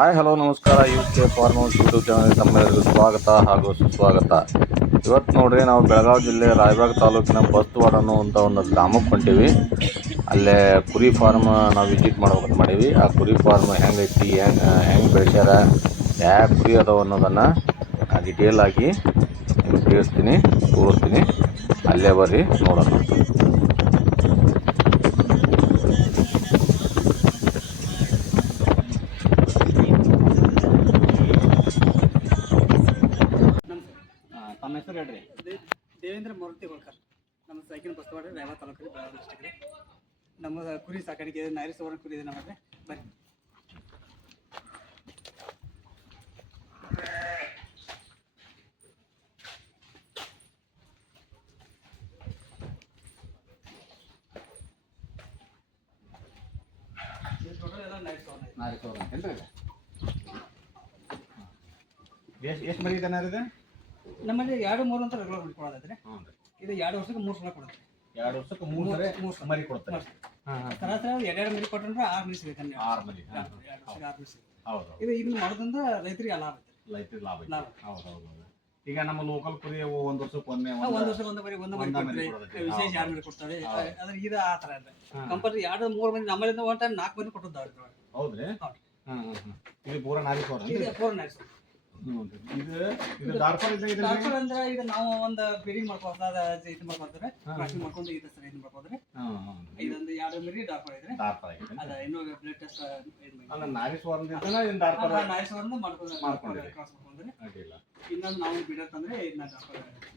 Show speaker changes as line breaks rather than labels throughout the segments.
Hi hello ನಮಸ್ಕಾರ. U K farm YouTube ಚಾನಲ್ಗೆ ತಮ್ಮೆಲ್ಲರಿಗೂ ಸ್ವಾಗತ ಹಾಗೂ ಸುಸ್ವಾಗತ. ಇವತ್ತು ನೋಡ್ರಿ, ನಾವು ಬೆಳಗಾವಿ ಜಿಲ್ಲೆ ರಾಯಬಾಗ ತಾಲೂಕಿನ ಬಸ್ತುವಾಡ ಅನ್ನುವಂಥ ಒಂದು ಗ್ರಾಮಕ್ಕೆ ಹೊಂಟೀವಿ. ಅಲ್ಲೇ ಕುರಿ ಫಾರ್ಮ್ ನಾವು ವಿಸಿಟ್ ಮಾಡ್ಬೇಕಂತ ಮಾಡೀವಿ. ಆ ಕುರಿ ಫಾರ್ಮ್ ಹೆಂಗೈತಿ ಹೆಂಗೆ ಹೆಂಗೆ ಬೆಳೆಸ್ಯಾರ ಯಾವ ಕುರಿ ಅದಾವ ಅನ್ನೋದನ್ನು ಡಿಟೇಲ್ ಆಗಿ ತಿಳಿಸ್ತೀನಿ, ತೋರಿಸ್ತೀನಿ. ಅಲ್ಲೇ ಬರ್ರಿ, ನೋಡೋಣ.
ರಾಯಬಾಗ ತಾಲೂಕು ಬೆಳಗಾವಿ ಡಿಸ್ಟಿಕ್ ನಮ್ಮ ಕುರಿ ಸಾಕಾಣಿಕೆ ಇದೆ ನಾರಿ ಸುವರ್ಣ ಕುರಿ ಇದೆ ನಮ್ಮಲ್ಲಿ. ಬನ್ನಿ.
ಎಷ್ಟು ಮರಿ ಇದೆ
ನಮ್ಮಲ್ಲಿ ಎರಡು ಮೂರು ಅಂತ ರೆಗ್ಯುಲರ್ ಕೊಡೋದೈತ್ರಿ
ರೀ.
ಇದು ಎರಡು ವರ್ಷಕ್ಕೆ ಮೂರು ಸಲ ಕೊಡುತ್ತೆ.
ಎರಡು ವರ್ಷಕ್ಕೆ ಮೂರು ಸರಿ
ಮೂರು.
ಮರಿ ಕೊಡ್ತಾರೆ
ಸರಾಸರಿ ಎರಡೆರಡು ಮರಿ ಕೊಟ್ಟರೆ ಆರು ಮರಿ ಸಿಗುತ್ತೆ.
ಆರು ಮರಿ
ಆರು ಮರಿ
ಹೌದು
ಇದು ಇದನ್ನ ಮಾಡೋದ್ರಿಂದ ರೈತರಿಗೆ ಲಾಭ
ರೈತರಿಗೆ ಲಾಭ
ಲಾಭ.
ಹೌದು ಹೌದು ಈಗ ನಮ್ಮ ಲೋಕಲ್ ಕುರಿ ಒಂದ್ ಒಂದು ವರ್ಷಕ್ಕೆ ಒಮ್ಮೆ
ಒಂದ್
ಒಂದು
ಒಂದು ವರ್ಷಕ್ಕೆ ಒಂದು ಮರಿ ಒಂದು ಮರಿ
ಒಂದೇ ಮರಿ
ಕೊಡ್ತಾರೆ ವಿಶೇಷ. ಎರಡು ಮರಿ ಕೊಡ್ತಾರೆ. ಅದ್ರ ಇದು ಆ ತರ ಇಲ್ಲ. ಕಂಪಲ್ಸರಿ ಎರಡು ಮೂರು ಮಂದಿ ನಮ್ಮಲ್ಲಿಂದ ಒನ್ ಟೈಮ್ ನಾಲ್ಕು ಮಂದಿ ಕೊಟ್ಟದ್ದು
ಹೌದ್ರಿ
ಹೌದು.
ಪೂರ ಇದು ಪೂರ ನಾರಿ ಸಾವಿರ
ಇದು.
ಇದು ಇದು ದಾರ್ಪರ್ ಇದೆ
ಅಂದ್ರೆ ಇದು ನಾವು ಒಂದು ಬ್ರೀಡಿಂಗ್ ಮಾಡ್ಕೊಳ್ತಾ ಇದು ಮಾಡ್ಕೊಳ್ತಾರೆ.
ಹಾಂ.
ಕ್ರಾಸಿಂಗ್ ಮಾಡ್ಕೊಂಡು ಇದು ಸರ್ ಇದು
ಹಾಂ ಹಾಂ
ಇದೊಂದು ಎರಡು ಮರಿ ಇದ್ರೆ
ಆಗಿದೆ.
ಅದ ಇನ್ನೂ ಬ್ಲಡ್ ಟೆಸ್ಟ್
ಅಲ್ಲ ನಾರಿ ಸ್ವರ್ಣ ಇದನ್ನ ಏನು ದಾರ್ಪರ್
ನಾಯಿಸವನ್ನು ಮಾಡ್ಕೊಂಡು
ಮಾಡ್ಕೊಂಡಿರಿ.
ಕ್ರಾಸ್ ಮಾಡ್ಕೊಂಡ್ರೆ
ಅಡ್ಡಿಲ್ಲ
ಇನ್ನೊಂದು ನಾವು ಬಿಡರ್ ತಂದ್ರೆ ಇದನ್ನ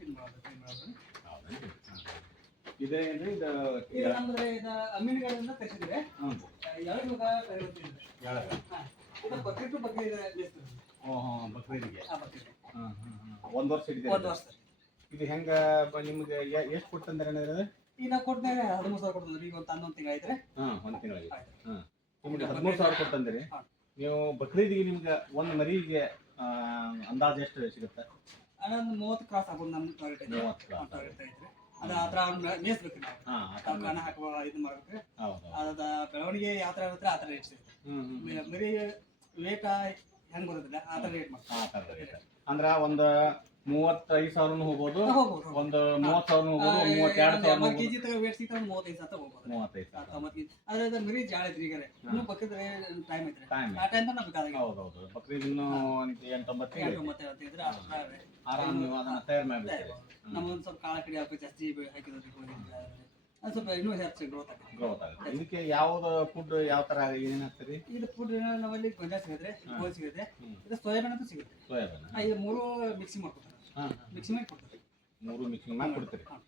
ಇದು ಮಾಡೋದು ಇದು ಮಾಡೋದು.
ಹೌದೇನ್ರಿ? ಇದೇ ಏನ್ರಿ? ಇದು
ಇದು ನಮ್ದು ಇದು ಅಮೀನ್ಗಳಿಂದ
ಹ್ಞೂ
ಎರಡು ಮುಖ ಇದು ಬಕೆಟ್ ಬಗ್ಗೆ ಇದೆ
ಹ್ಞೂ ಬಕ್ರೀದಿಗೆ ಒಂದು ವರ್ಷ
ಒಂದು ವರ್ಷ.
ಇದು ಹೆಂಗ ನಿಮ್ಗೆ ಎಷ್ಟು ಕೊಡ್ತಂದ್ರೆ ಏನಾದ್ರೆ
ಈಗ ನಾವು ಕೊಡ್ತೇವೆ ಹದಿಮೂರು ಸಾವಿರ ಕೊಡ್ತಂದ್ರೆ ಈಗ ಒಂದು ಹನ್ನೊಂದು ತಿಂಗಳು ಐತ್ರೆ
ಹಾಂ ಒಂದು ತಿಂಗಳಿಗೆ. ಹಾಂ. ನಿಮ್ಗೆ ಹದಿಮೂರು ಸಾವಿರ ಕೊಡ್ತಂದ್ರಿ ನೀವು ಬಕ್ರೀದಿಗೆ ನಿಮ್ಗೆ ಒಂದು ಮರಿಗೆ ಅಂದಾಜು ಎಷ್ಟು ಸಿಗುತ್ತೆ?
ಒಂದು ಮೂವತ್ತು ಕ್ರಾಸ್ ಆಗ್ಬೋದು ನಮ್ಮ ಟಾರ್ಗೆಟ್ ಐತೆ ಟಾರ್ಗೆಟ್ ಐತ್ರಿ. ಅದು ಆತರ ಮೇಯಿಸ್ಬೇಕು ನಾವು. ಕಣ ಹಾಕುವ ಇದು ಮಾಡ್ಬೇಕು ಅದ ಬೆಳವಣಿಗೆ ಯಾವ ಥರ ಇರುತ್ತೆ ಆ ಥರ ಮೆ- ಮರಿ ವೇಟ ಹೆಂಗ್ ಬರೋದಿಲ್ಲ ಆ ರೇಟ್
ಆ ರೇಟ್ ಅಂದ್ರೆ ಒಂದು ಮೂವತ್ತೈದು ಸಾವಿರನೂ ಹೋಗ್ಬೋದು.
ಒಂದ್
ಒಂದು ಮೂವತ್ತು ಸಾವಿರ ಹೋಗ್ಬೋದು ಮೂವತ್ತೆರಡು ಸಾವಿರ
ಎಂಬತ್ತು ಕೆಜಿ ತಗೋ ವೇಟ್ ಸಿಗ್ತಾವ ಮೂವತ್ತೈದು ಸಾವಿರ ಹೋಗ್ಬೋದು
ಮೂವತ್ತೈದು ಸಾವಿರ.
ತೊಂಬತ್ತು ಕೆಜಿ ಅದ್ರ ಅದು ಮರಿ ಜಾಳ ಐತ್ರಿ ಈಗ ಇನ್ನೂ ಟೈಮ್ ಐತ್ರಿ
ಟೈಮ್
ಆ ಟೈಮ್ ನಾವು ಬೇಕಾದಾಗ
ಹೌದು ಹೌದು ಬಕ್ರೀದ್ ಇನ್ನೂ ಎಂಟೊಂಬತ್ತು
ಐವತ್ತು ಇದ್ರೆ ಅಷ್ಟು ಪ್ರಾಯ
ನೀವು ಅದನ್ನ ತಯಾರು ಮಾಡ್ಬಿಡ್ತೀರಿ.
ನಮ್ಮೊಂದು ಸ್ವಲ್ಪ ಕಾಳ ಕಡಿ ಹಾಕಿ ಜಾಸ್ತಿ ಹಾಕಿದ್ರೆ ಅದು ಸ್ವಲ್ಪ ಇನ್ನೂ ಹೆಚ್ಚು ಗ್ರೋತ್ ಆಗುತ್ತೆ.
ಗ್ರೋತ್ ಆಗುತ್ತೆ. ಇದಕ್ಕೆ ಯಾವ್ದು ಫುಡ್ ಯಾವ ತರ ಹಾಕ್ತೀರಿ?
ಇದು ಫುಡ್ ನಮ್ಮಲ್ಲಿ ಗೊಂಜಾಳ ಸಿಗುತ್ತೆ ಗೋಧಿ ಸಿಗುತ್ತೆ ಇದು ಸೋಯಾಬೀನ್ ಅಂತ ಸಿಗುತ್ತೆ.
ಸೋಯಾಬೀನ್
ಆ, ಇದು ಮೂರು ಮಿಕ್ಸಿ ಮಾಡ್ಕೊತಾರೆ.
ಮಿಕ್ಸಿ
ಮಿಕ್ಸಿಂಗ್ ಮಾಡಿ ಕೊಡ್ತಾರೆ.
ಮೂರು ಮಿಕ್ಸಿಂಗ್ ಮಾಡಿ ಕೊಡ್ತೀರಿ.
ಹಾ.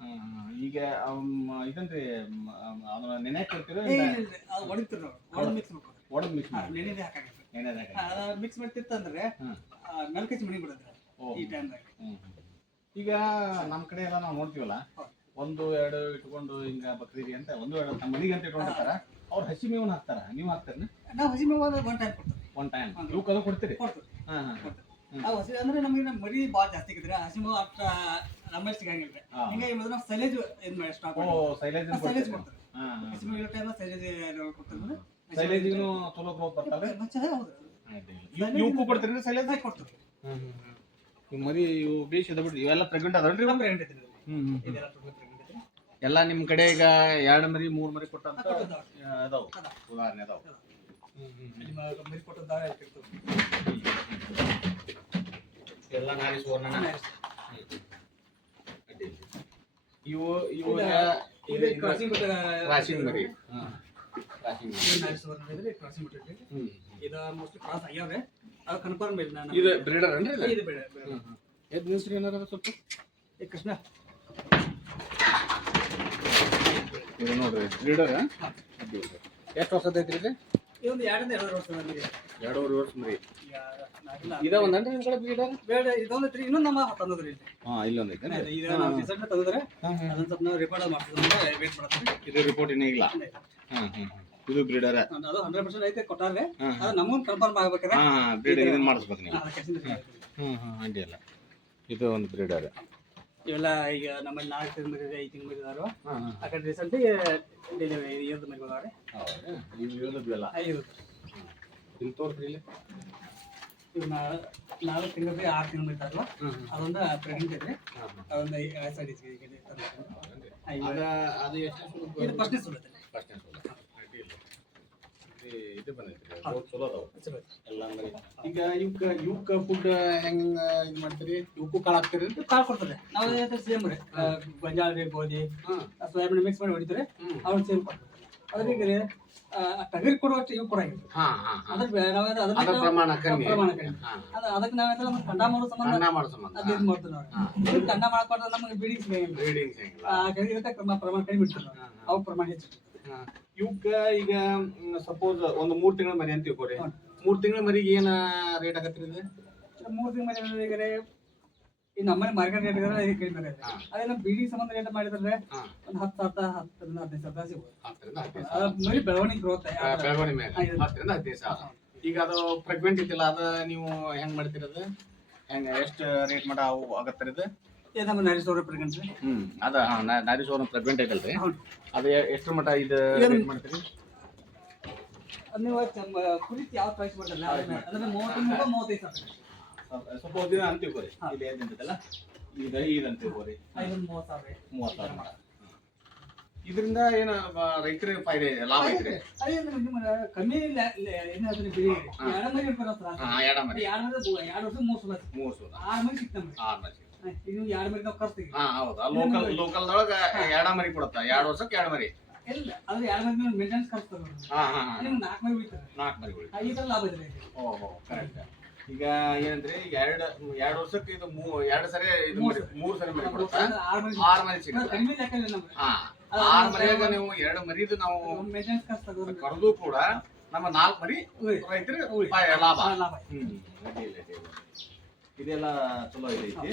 ಹ್ಮ್. ಈಗ ಅಮ್, ಇದನ್ರಿ ಅದನ್ನ ನೆನೆ ಕೊಡ್ತೀರಿ
ಏ, ಇಲ್ಲ, ಇಲ್ಲ, ಅದು ಹೊಡಿತೀರಿ ನಾವು ಹೊಡೆದು ಮಿಕ್ಸ್ ಮಾಡ್ಕೊತಾರೆ.
ಒಡದ್ ಮಿಕ್ಸ್
ಹಾ,
ಮಾಡಿ
ನೆನೆದೇ ಹಾಕಾಗುತ್ತೆ.
ನೆನೆದಾಗ
ಅದು ಮಿಕ್ಸ್ ಮಾಡ್ತಿತ್ತಂದ್ರೆ
ಹ್ಮ್.
ಮೆಲ್ಕಚ್ಚಿ ಮಣಿ ಬಿಡುತ್ತೆ
ಓ
ಈ ಟೈಮ್ದಾಗ
ಹ್ಮ್, ಹ್ಮ್. ಈಗ ನಮ್ಮ ಕಡೆ ಎಲ್ಲ ನಾವು ನೋಡ್ತೀವಲ್ಲ
ಹೌದು.
ಒಂದು ಎರಡು ಇಟ್ಕೊಂಡು ಹಿಂಗ ಬಕ್ರೀದಿ ಅಂತ ಒಂದು ಎರಡು ತಮ್ಮ ಮನೆಗೆ ಅಂತ ಇಟ್ಕೊಂಡಿರ್ತಾರ. ಅವ್ರು ಹಸಿ ಮೇವನ್ನ ಹಾಕ್ತಾರ. ನೀವು ಹಾಕ್ತಾರ
ನಾವು ಹಸಿ ಮೇವು ಒನ್ ಟೈಮ್ ಕೊಡ್ತೀವಿ.
ಒನ್ ಟೈಮ್ ನೀವು ಕದ ಕೊಡ್ತೀರಿ? ಹಾ ಹಾ
ಆ ಹಸಿ ಅಂದ್ರೆ ನಮಗೆ ನಮ್ಮ ಮರಿ ಭಾಳ ಜಾಸ್ತಿ ಆಗಿದ್ರೆ ಹಸಿ ಮೇವು ಅಷ್ಟ ನಮ್ಮಲ್ಲಿ ಸಿಗಂಗಿಲ್ಲ
ಹಾ.
ಹಿಂಗಾಗಿ ಮೊದಲು ನಾವು ಸೈಲೇಜ್ ಇದು ಮಾಡಿ ಸ್ಟಾಪ್
ಓ ಸೈಲೇಜ್
ಸೈಲೇಜ್ ಕೊಡ್ತಾರೆ. ಹಸಿ ಮೇವು ಟೈಮ್ ಸೈಲೇಜ್ ಕೊಡ್ತಾರೆ
ಸೈಲೇಜಿಗೂ ಚಲೋ ಗ್ರೋತ್ ಬರ್ತಾವೆ?
ಹೌದು.
ನೀವು ಕೊಡ್ತೀರಿ ಸೈಲೇಜ್
ಕೊಡ್ತೀವಿ.
ಮರಿ ಇವು ಬೇಯಿಸಿದ ಬಿಡ್ರಿ ಇವೆಲ್ಲ ಪ್ರೆಗ್ನೆಂಟ್ ಅದ್ರಿ
ನಮ್ಮ ಪ್ರೆಗ್ನೆಂಟ್ ಐತಿ
ಹ್ಮ್ ಹ್ಮ್
ಇದೆಲ್ಲ
ಎಲ್ಲ ನಿಮ್ ಕಡೆ ಈಗ ಎರಡು ಮರಿ ಮೂರ್ ಮರಿ ಕೊಟ್ಟಂತ. ಅದಾವ. ಉದಾಹರಣೆ ಅದಾವ.
ನಿಮ್ಮ ಮರಿ
ಎಲ್ಲ ನಾರಿ ಸುವರ್ಣ ಇವು ಇವು
ಇದು
ಮರಿ. ಹ್ಮ್
ಇದು ಆಗ್ಯಾವ್ರೆ. ಅದು ಇಲ್ಲ ನಾನು.
ಇದು ಬ್ರೀಡರ್ ಅನ್ರಿ ಇಲ್ಲ?
ಇದು ಬೇಡ ಬೇಡ.
ಎದ್ ನಿಲ್ಸ್ರಿ ಏನಾರ ಸ್ವಲ್ಪ?
ಏ ಕೃಷ್ಣ
ಇದು ನೋಡ್ರಿ ಬ್ರೀಡರ್ ಎಷ್ಟು ವರ್ಷದ ಐತ್ರಿ ಇದು?
ಇದೊಂದು ಎರಡರಿಂದ ಎರಡು ವರ್ಷ ನಮಗೆ
ಎರಡೂವರೆ ವರ್ಷ ಮರಿ.
ಈಗ
ಇದ ಒಂದನ್ರಿ ನಿಮ್ ಕಡೆ ಬ್ರೀಡರ್
ಬೇಡ ಇದೊಂದು ಐತ್ರಿ ಇನ್ನೊಂದು ನಮ್ಮ ತಂದದ್ರಿ ಇಲ್ಲಿ.
ಹಾ ಇಲ್ಲೊಂದು ಐತೆ
ಇದು ನಾವು ರಿಸಲ್ಟ್ ತಂದ್ರೆ ಅದನ್ನ ಸ್ವಲ್ಪ ನಾವು ರಿಪೋರ್ಟ್ ಮಾಡ್ತಿದ್ರೆ ವೇಟ್ ಮಾಡ್ತೀವಿ.
ಇದು ರಿಪೋರ್ಟ್ ಇನ್ನೂ ಇಲ್ಲ. ಹಾ ಹಾ ಇದು ಬ್ರೀಡರ್
ಅದು ಹಂಡ್ರೆಡ್ ಪರ್ಸೆಂಟ್ ಐತೆ ಕೊಟ್ಟಾರೆ ಅದು ನಮಗೊಂದು ಕನ್ಫರ್ಮ್ ಆಗ್ಬೇಕಾದ್ರೆ
ಬ್ರೀಡರ್ ಇದನ್ನ ಮಾಡಿಸ್ಬೇಕು ನೀವು. ಹ್ಮ್ ಹ್ಮ್ ಅಡ್ಡಿಲ್ಲ ಇದು ಒಂದು ಬ್ರೀಡರ್
ಇವೆಲ್ಲ ಈಗ ನಮ್ಮಲ್ಲಿ ನಾಲ್ಕು ತಿಂಗಳು ಮರಿ ಐದು ತಿಂಗಳು ಮರಿ ಇದಾರು
ಹಾ ಹಾ.
ಆ ಕಡೆ ರೀಸೆಂಟ್ ಡೆಲಿವರಿ ಇರೋದು ಮರಿ ಬಂದವ್ರೆ.
ಹೌದಾ? ಇವು ಇಳಿದ್ವೆಲ್ಲ
ಐದು
ಇಲ್ಲಿ ತೋರಿಸ್ರಿ ಇಲ್ಲಿ.
ಇವ್ ನಾಲ್ಕು ತಿಂಗಳು ಆರು ತಿಂಗಳು ಇರ್ತಾರಲ್ಲ ಅದೊಂದು ಪ್ರೆಗ್ನೆಂಟ್ ಇದೆ. ಅದೊಂದು ಸೈಡ್
ಅದ. ಅದು ಎಷ್ಟು
ಫಸ್ಟ್ನೇ ಸುಳ್ಳು
ಫಸ್ಟ್ ಇದು ಬಂದೈತ್ರಿ ಅದು ಚಲೋ ಅದಾವ. ಎಲ್ಲ ಮರಿ ಈಗ ಇವಕ್ಕ ಇವಕ್ಕ ಫುಡ್ ಹೆಂಗ ಇದು ಮಾಡ್ತೀರಿ? ಇವಕ್ಕೂ ಕಾಳು ಹಾಕ್ತೀರಿ
ಕಾಳು ಕೊಡ್ತಾರೆ. ನಾವು ಸೇಮ್ ರೀ. ಗೊಂಜಾಳ ರೀ ಗೋಧಿ
ಹ್ಮ್
ಸೋಯಾಬೀನ್ ಮಿಕ್ಸ್ ಮಾಡಿ ಹೊಡಿತಾರೆ.
ಹ್ಮ್.
ಅವ್ರು ಸೇಮ್ ಕೊಡ್ತಾರೆ. ಅದ್ರಿಗೆ ರೀ ಟಗರಿ ಕೊಡುವಷ್ಟು ಇವು ಕೊಡಂಗಿಲ್ಲ.
ಹಾ ಹಾ ಹಾ.
ಅದ್ರ ಬೇ- ನಾವ್ ಅದ್ರ-
ಅದ್ರ ಪ್ರಮಾಣ ಕಮ್ಮಿ.
ಪ್ರಮಾಣ ಕಮ್ಮಿ.
ಹಾ.
ಅದ ಅದಕ್ಕೆ ನಾವೇಂದ್ರೆ ಒಂದು ಕಂಡ ಮಾಡೋ ಸಂಬಂಧ
ಅನ್ನ ಮಾಡೋ ಸಂಬಂಧ.
ಅದ್ ಇದು ಮಾಡ್ತೀವಿ ನಾವು. ಇದು ಕಂಡ ನಮಗೆ ಬಿಡಿಂಗ್ ಸಿಗಂಗಿಲ್ಲ
ಬ್ರೀಡಿಂಗ್ ಹೆಂಗಿಲ್ಲ
ಆ ಇದಕ್ಕೆ ಕ್ರಮ ಪ್ರಮಾಣ ಕಡಿಮೆ ಇಡ್ತಾರೆ ನಾವು ಅವು ಪ್ರಮಾಣ ಹೆಚ್ಚು
ಇವಕ್ಕ ಈಗ ಸಪೋಸ್ ಒಂದು ಮೂರ್ ತಿಂಗಳ ಮರಿ ಅಂತ ಕೊಡಿ
ಮೂರು
ಮೂರ್ ತಿಂಗಳ ಮರಿಗೆ ಏನ ರೇಟ್ ಆಗತ್ರಿ ಇದು?
ಮೂರು ತಿಂಗಳ ಮನೆ ಈ ನಮ್ಮಲ್ಲಿ ಮಾರ್ಕೆಟ್ ರೇಟ್ ಇದ್ರೆ ಇದಕ್ಕೆ ಕಡಿಮೆ
ರೇಟ್.
ಅದೇ ನಮ್ಮ ಬಿಡಿ ಸಂಬಂಧ ರೇಟ್ ಮಾಡಿದ್ರೆ ಒಂದು ಹತ್ತು ಸಾವಿರ ಹತ್ತರಿಂದ ಹದಿನೈದು ಸಾವಿರ ಸಿಗ್ಬೋದು. ಮರಿ ಬೆಳವಣಿಗೆ ಗ್ರೋತ್.
ಬೆಳವಣಿಗೆ ಮೇಲೆ. ಹತ್ತರಿಂದ ಹದಿನೈದು ಸಾವಿರ. ಈಗ ಅದು ಪ್ರೆಗ್ನೆಂಟ್ ಇದ್ದಿಲ್ಲ ಅದ ನೀವು ಹೆಂಗ್ ಮಾಡ್ತೀರಿ ಅದು? ಹೆಂಗ ಎಷ್ಟು ರೇಟ್ ಮಾಡ ಅವು ಆಗತ್ತರ ಇದು
ಇದು? ನಮ್ಮ ನಾರಿ ಸಾವಿರ ಪ್ರೆಗ್ನೆಂಟ್ ರೀ.
ಅದ ಹಾ ನಾರಿ ಸೋನ ಪ್ರೆಗ್ನೆಂಟ್ ಐತಲ್ರಿ
ಹೌದು.
ಅದು ಎಷ್ಟು ಇದು ಮಾಡ್ತೀರಿ?
ಅದು ನೀವು ಕುರಿತು ಯಾವ ಚಾಯ್ಸ್ ಮಾಡ್ತಾರಲ್ಲ ಅಂದ್ರೆ ಮೂವತ್ತೊಂದು ಮೂವತ್ತೈದು ಸಾವಿರ
ಸಪೋಸ್ ದಿನ ಅಂತ ತಿಳ್ಕೊರಿ. ಇದು ಏನ್ ತಿಂತದಲ್ಲ ಇದು ಇದು ಅಂತ ತಿಳ್ಕೊರಿ
ಐದೊಂದು ಮೂವತ್ತು ಸಾವಿರ.
ಮೂವತ್ತು ಸಾವಿರ ಮಾಡ. ಇದರಿಂದ ಏನ ರೈತರಿಗೆ ಫಾಯ್ದೆ ಲಾಭ ಐತ್ರಿ?
ಅದೇ ಅಂದ್ರೆ ನಿಮ್ಮ ಕಮ್ಮಿ ಇಲ್ಲ ಏನಾದ್ರು ಬಿಡಿ. ಎರಡು ಮರಿ ಎರಡು ಮರಿ ಎರಡು ವರ್ಷ ಮೂರು ಸಲ
ಮೂರು ಸಲ.
ಆರು ಮರಿ ಮರಿ
ಆರು ಮರಿ
ಮರಿ ನಾವು ಕರ್ತೀವಿ
ಹಾ ಹೌದಾ. ಲೋಕಲ್ ಲೋಕಲ್ದೊಳಗ ಎರಡ ಮರಿ ಕೊಡುತ್ತಾ? ಎರಡು ವರ್ಷಕ್ಕೆ ಎರಡು ಮರಿ?
ಇಲ್ಲ ಅಂದ್ರೆ ಎರಡು ಮರಿ ನೀವು ಮೇಂಟೆನೆನ್ಸ್ ಕರ್ಸ್ತಾರೆ
ಹಾ ಹಾ ಹಾ.
ನಿಮ್ಗೆ ನಾಲ್ಕು ಮರಿ
ನಾಲ್ಕು
ಈ ಲಾಭ ಇದೆ
ಕರೆಕ್ಟ್ ಈಗ ಏನಂದ್ರೆ ಈಗ ಎರಡು ಎರಡು ವರ್ಷಕ್ಕೆ ಇದು ಮೂ ಎರಡು ಸರಿ ಇದು
ಮೂರು
ಮರಿ ಮೂರು ಸರಿ ಮರಿ ಕೊಡುತ್ತಾ?
ಆರು ಮರಿ
ಸಿಗುತ್ತೆ
ಕಡಿಮೆ ಲೆಕ್ಕ ಇಲ್ಲ ನಮ್ಗೆ.
ಹಾ. ಆರು ಮರಿಯಾಗ ನೀವು ಎರಡು ಮರಿದು ನಾವು
ಮೇಂಟೆನೆನ್ಸ್
ಕರೆದು ಕೂಡ ನಮ್ಮ ನಾಲ್ಕು ಮರಿ ರೈತರಿಗೆ ಲಾಭ.
ಲಾಭ.
ಹ್ಮ್ ಅಡ್ಡಿಲ್ಲ, ಅಡ್ಡಿಲ್ಲ. ಇದೆಲ್ಲ ಚಲೋ ಐತಿ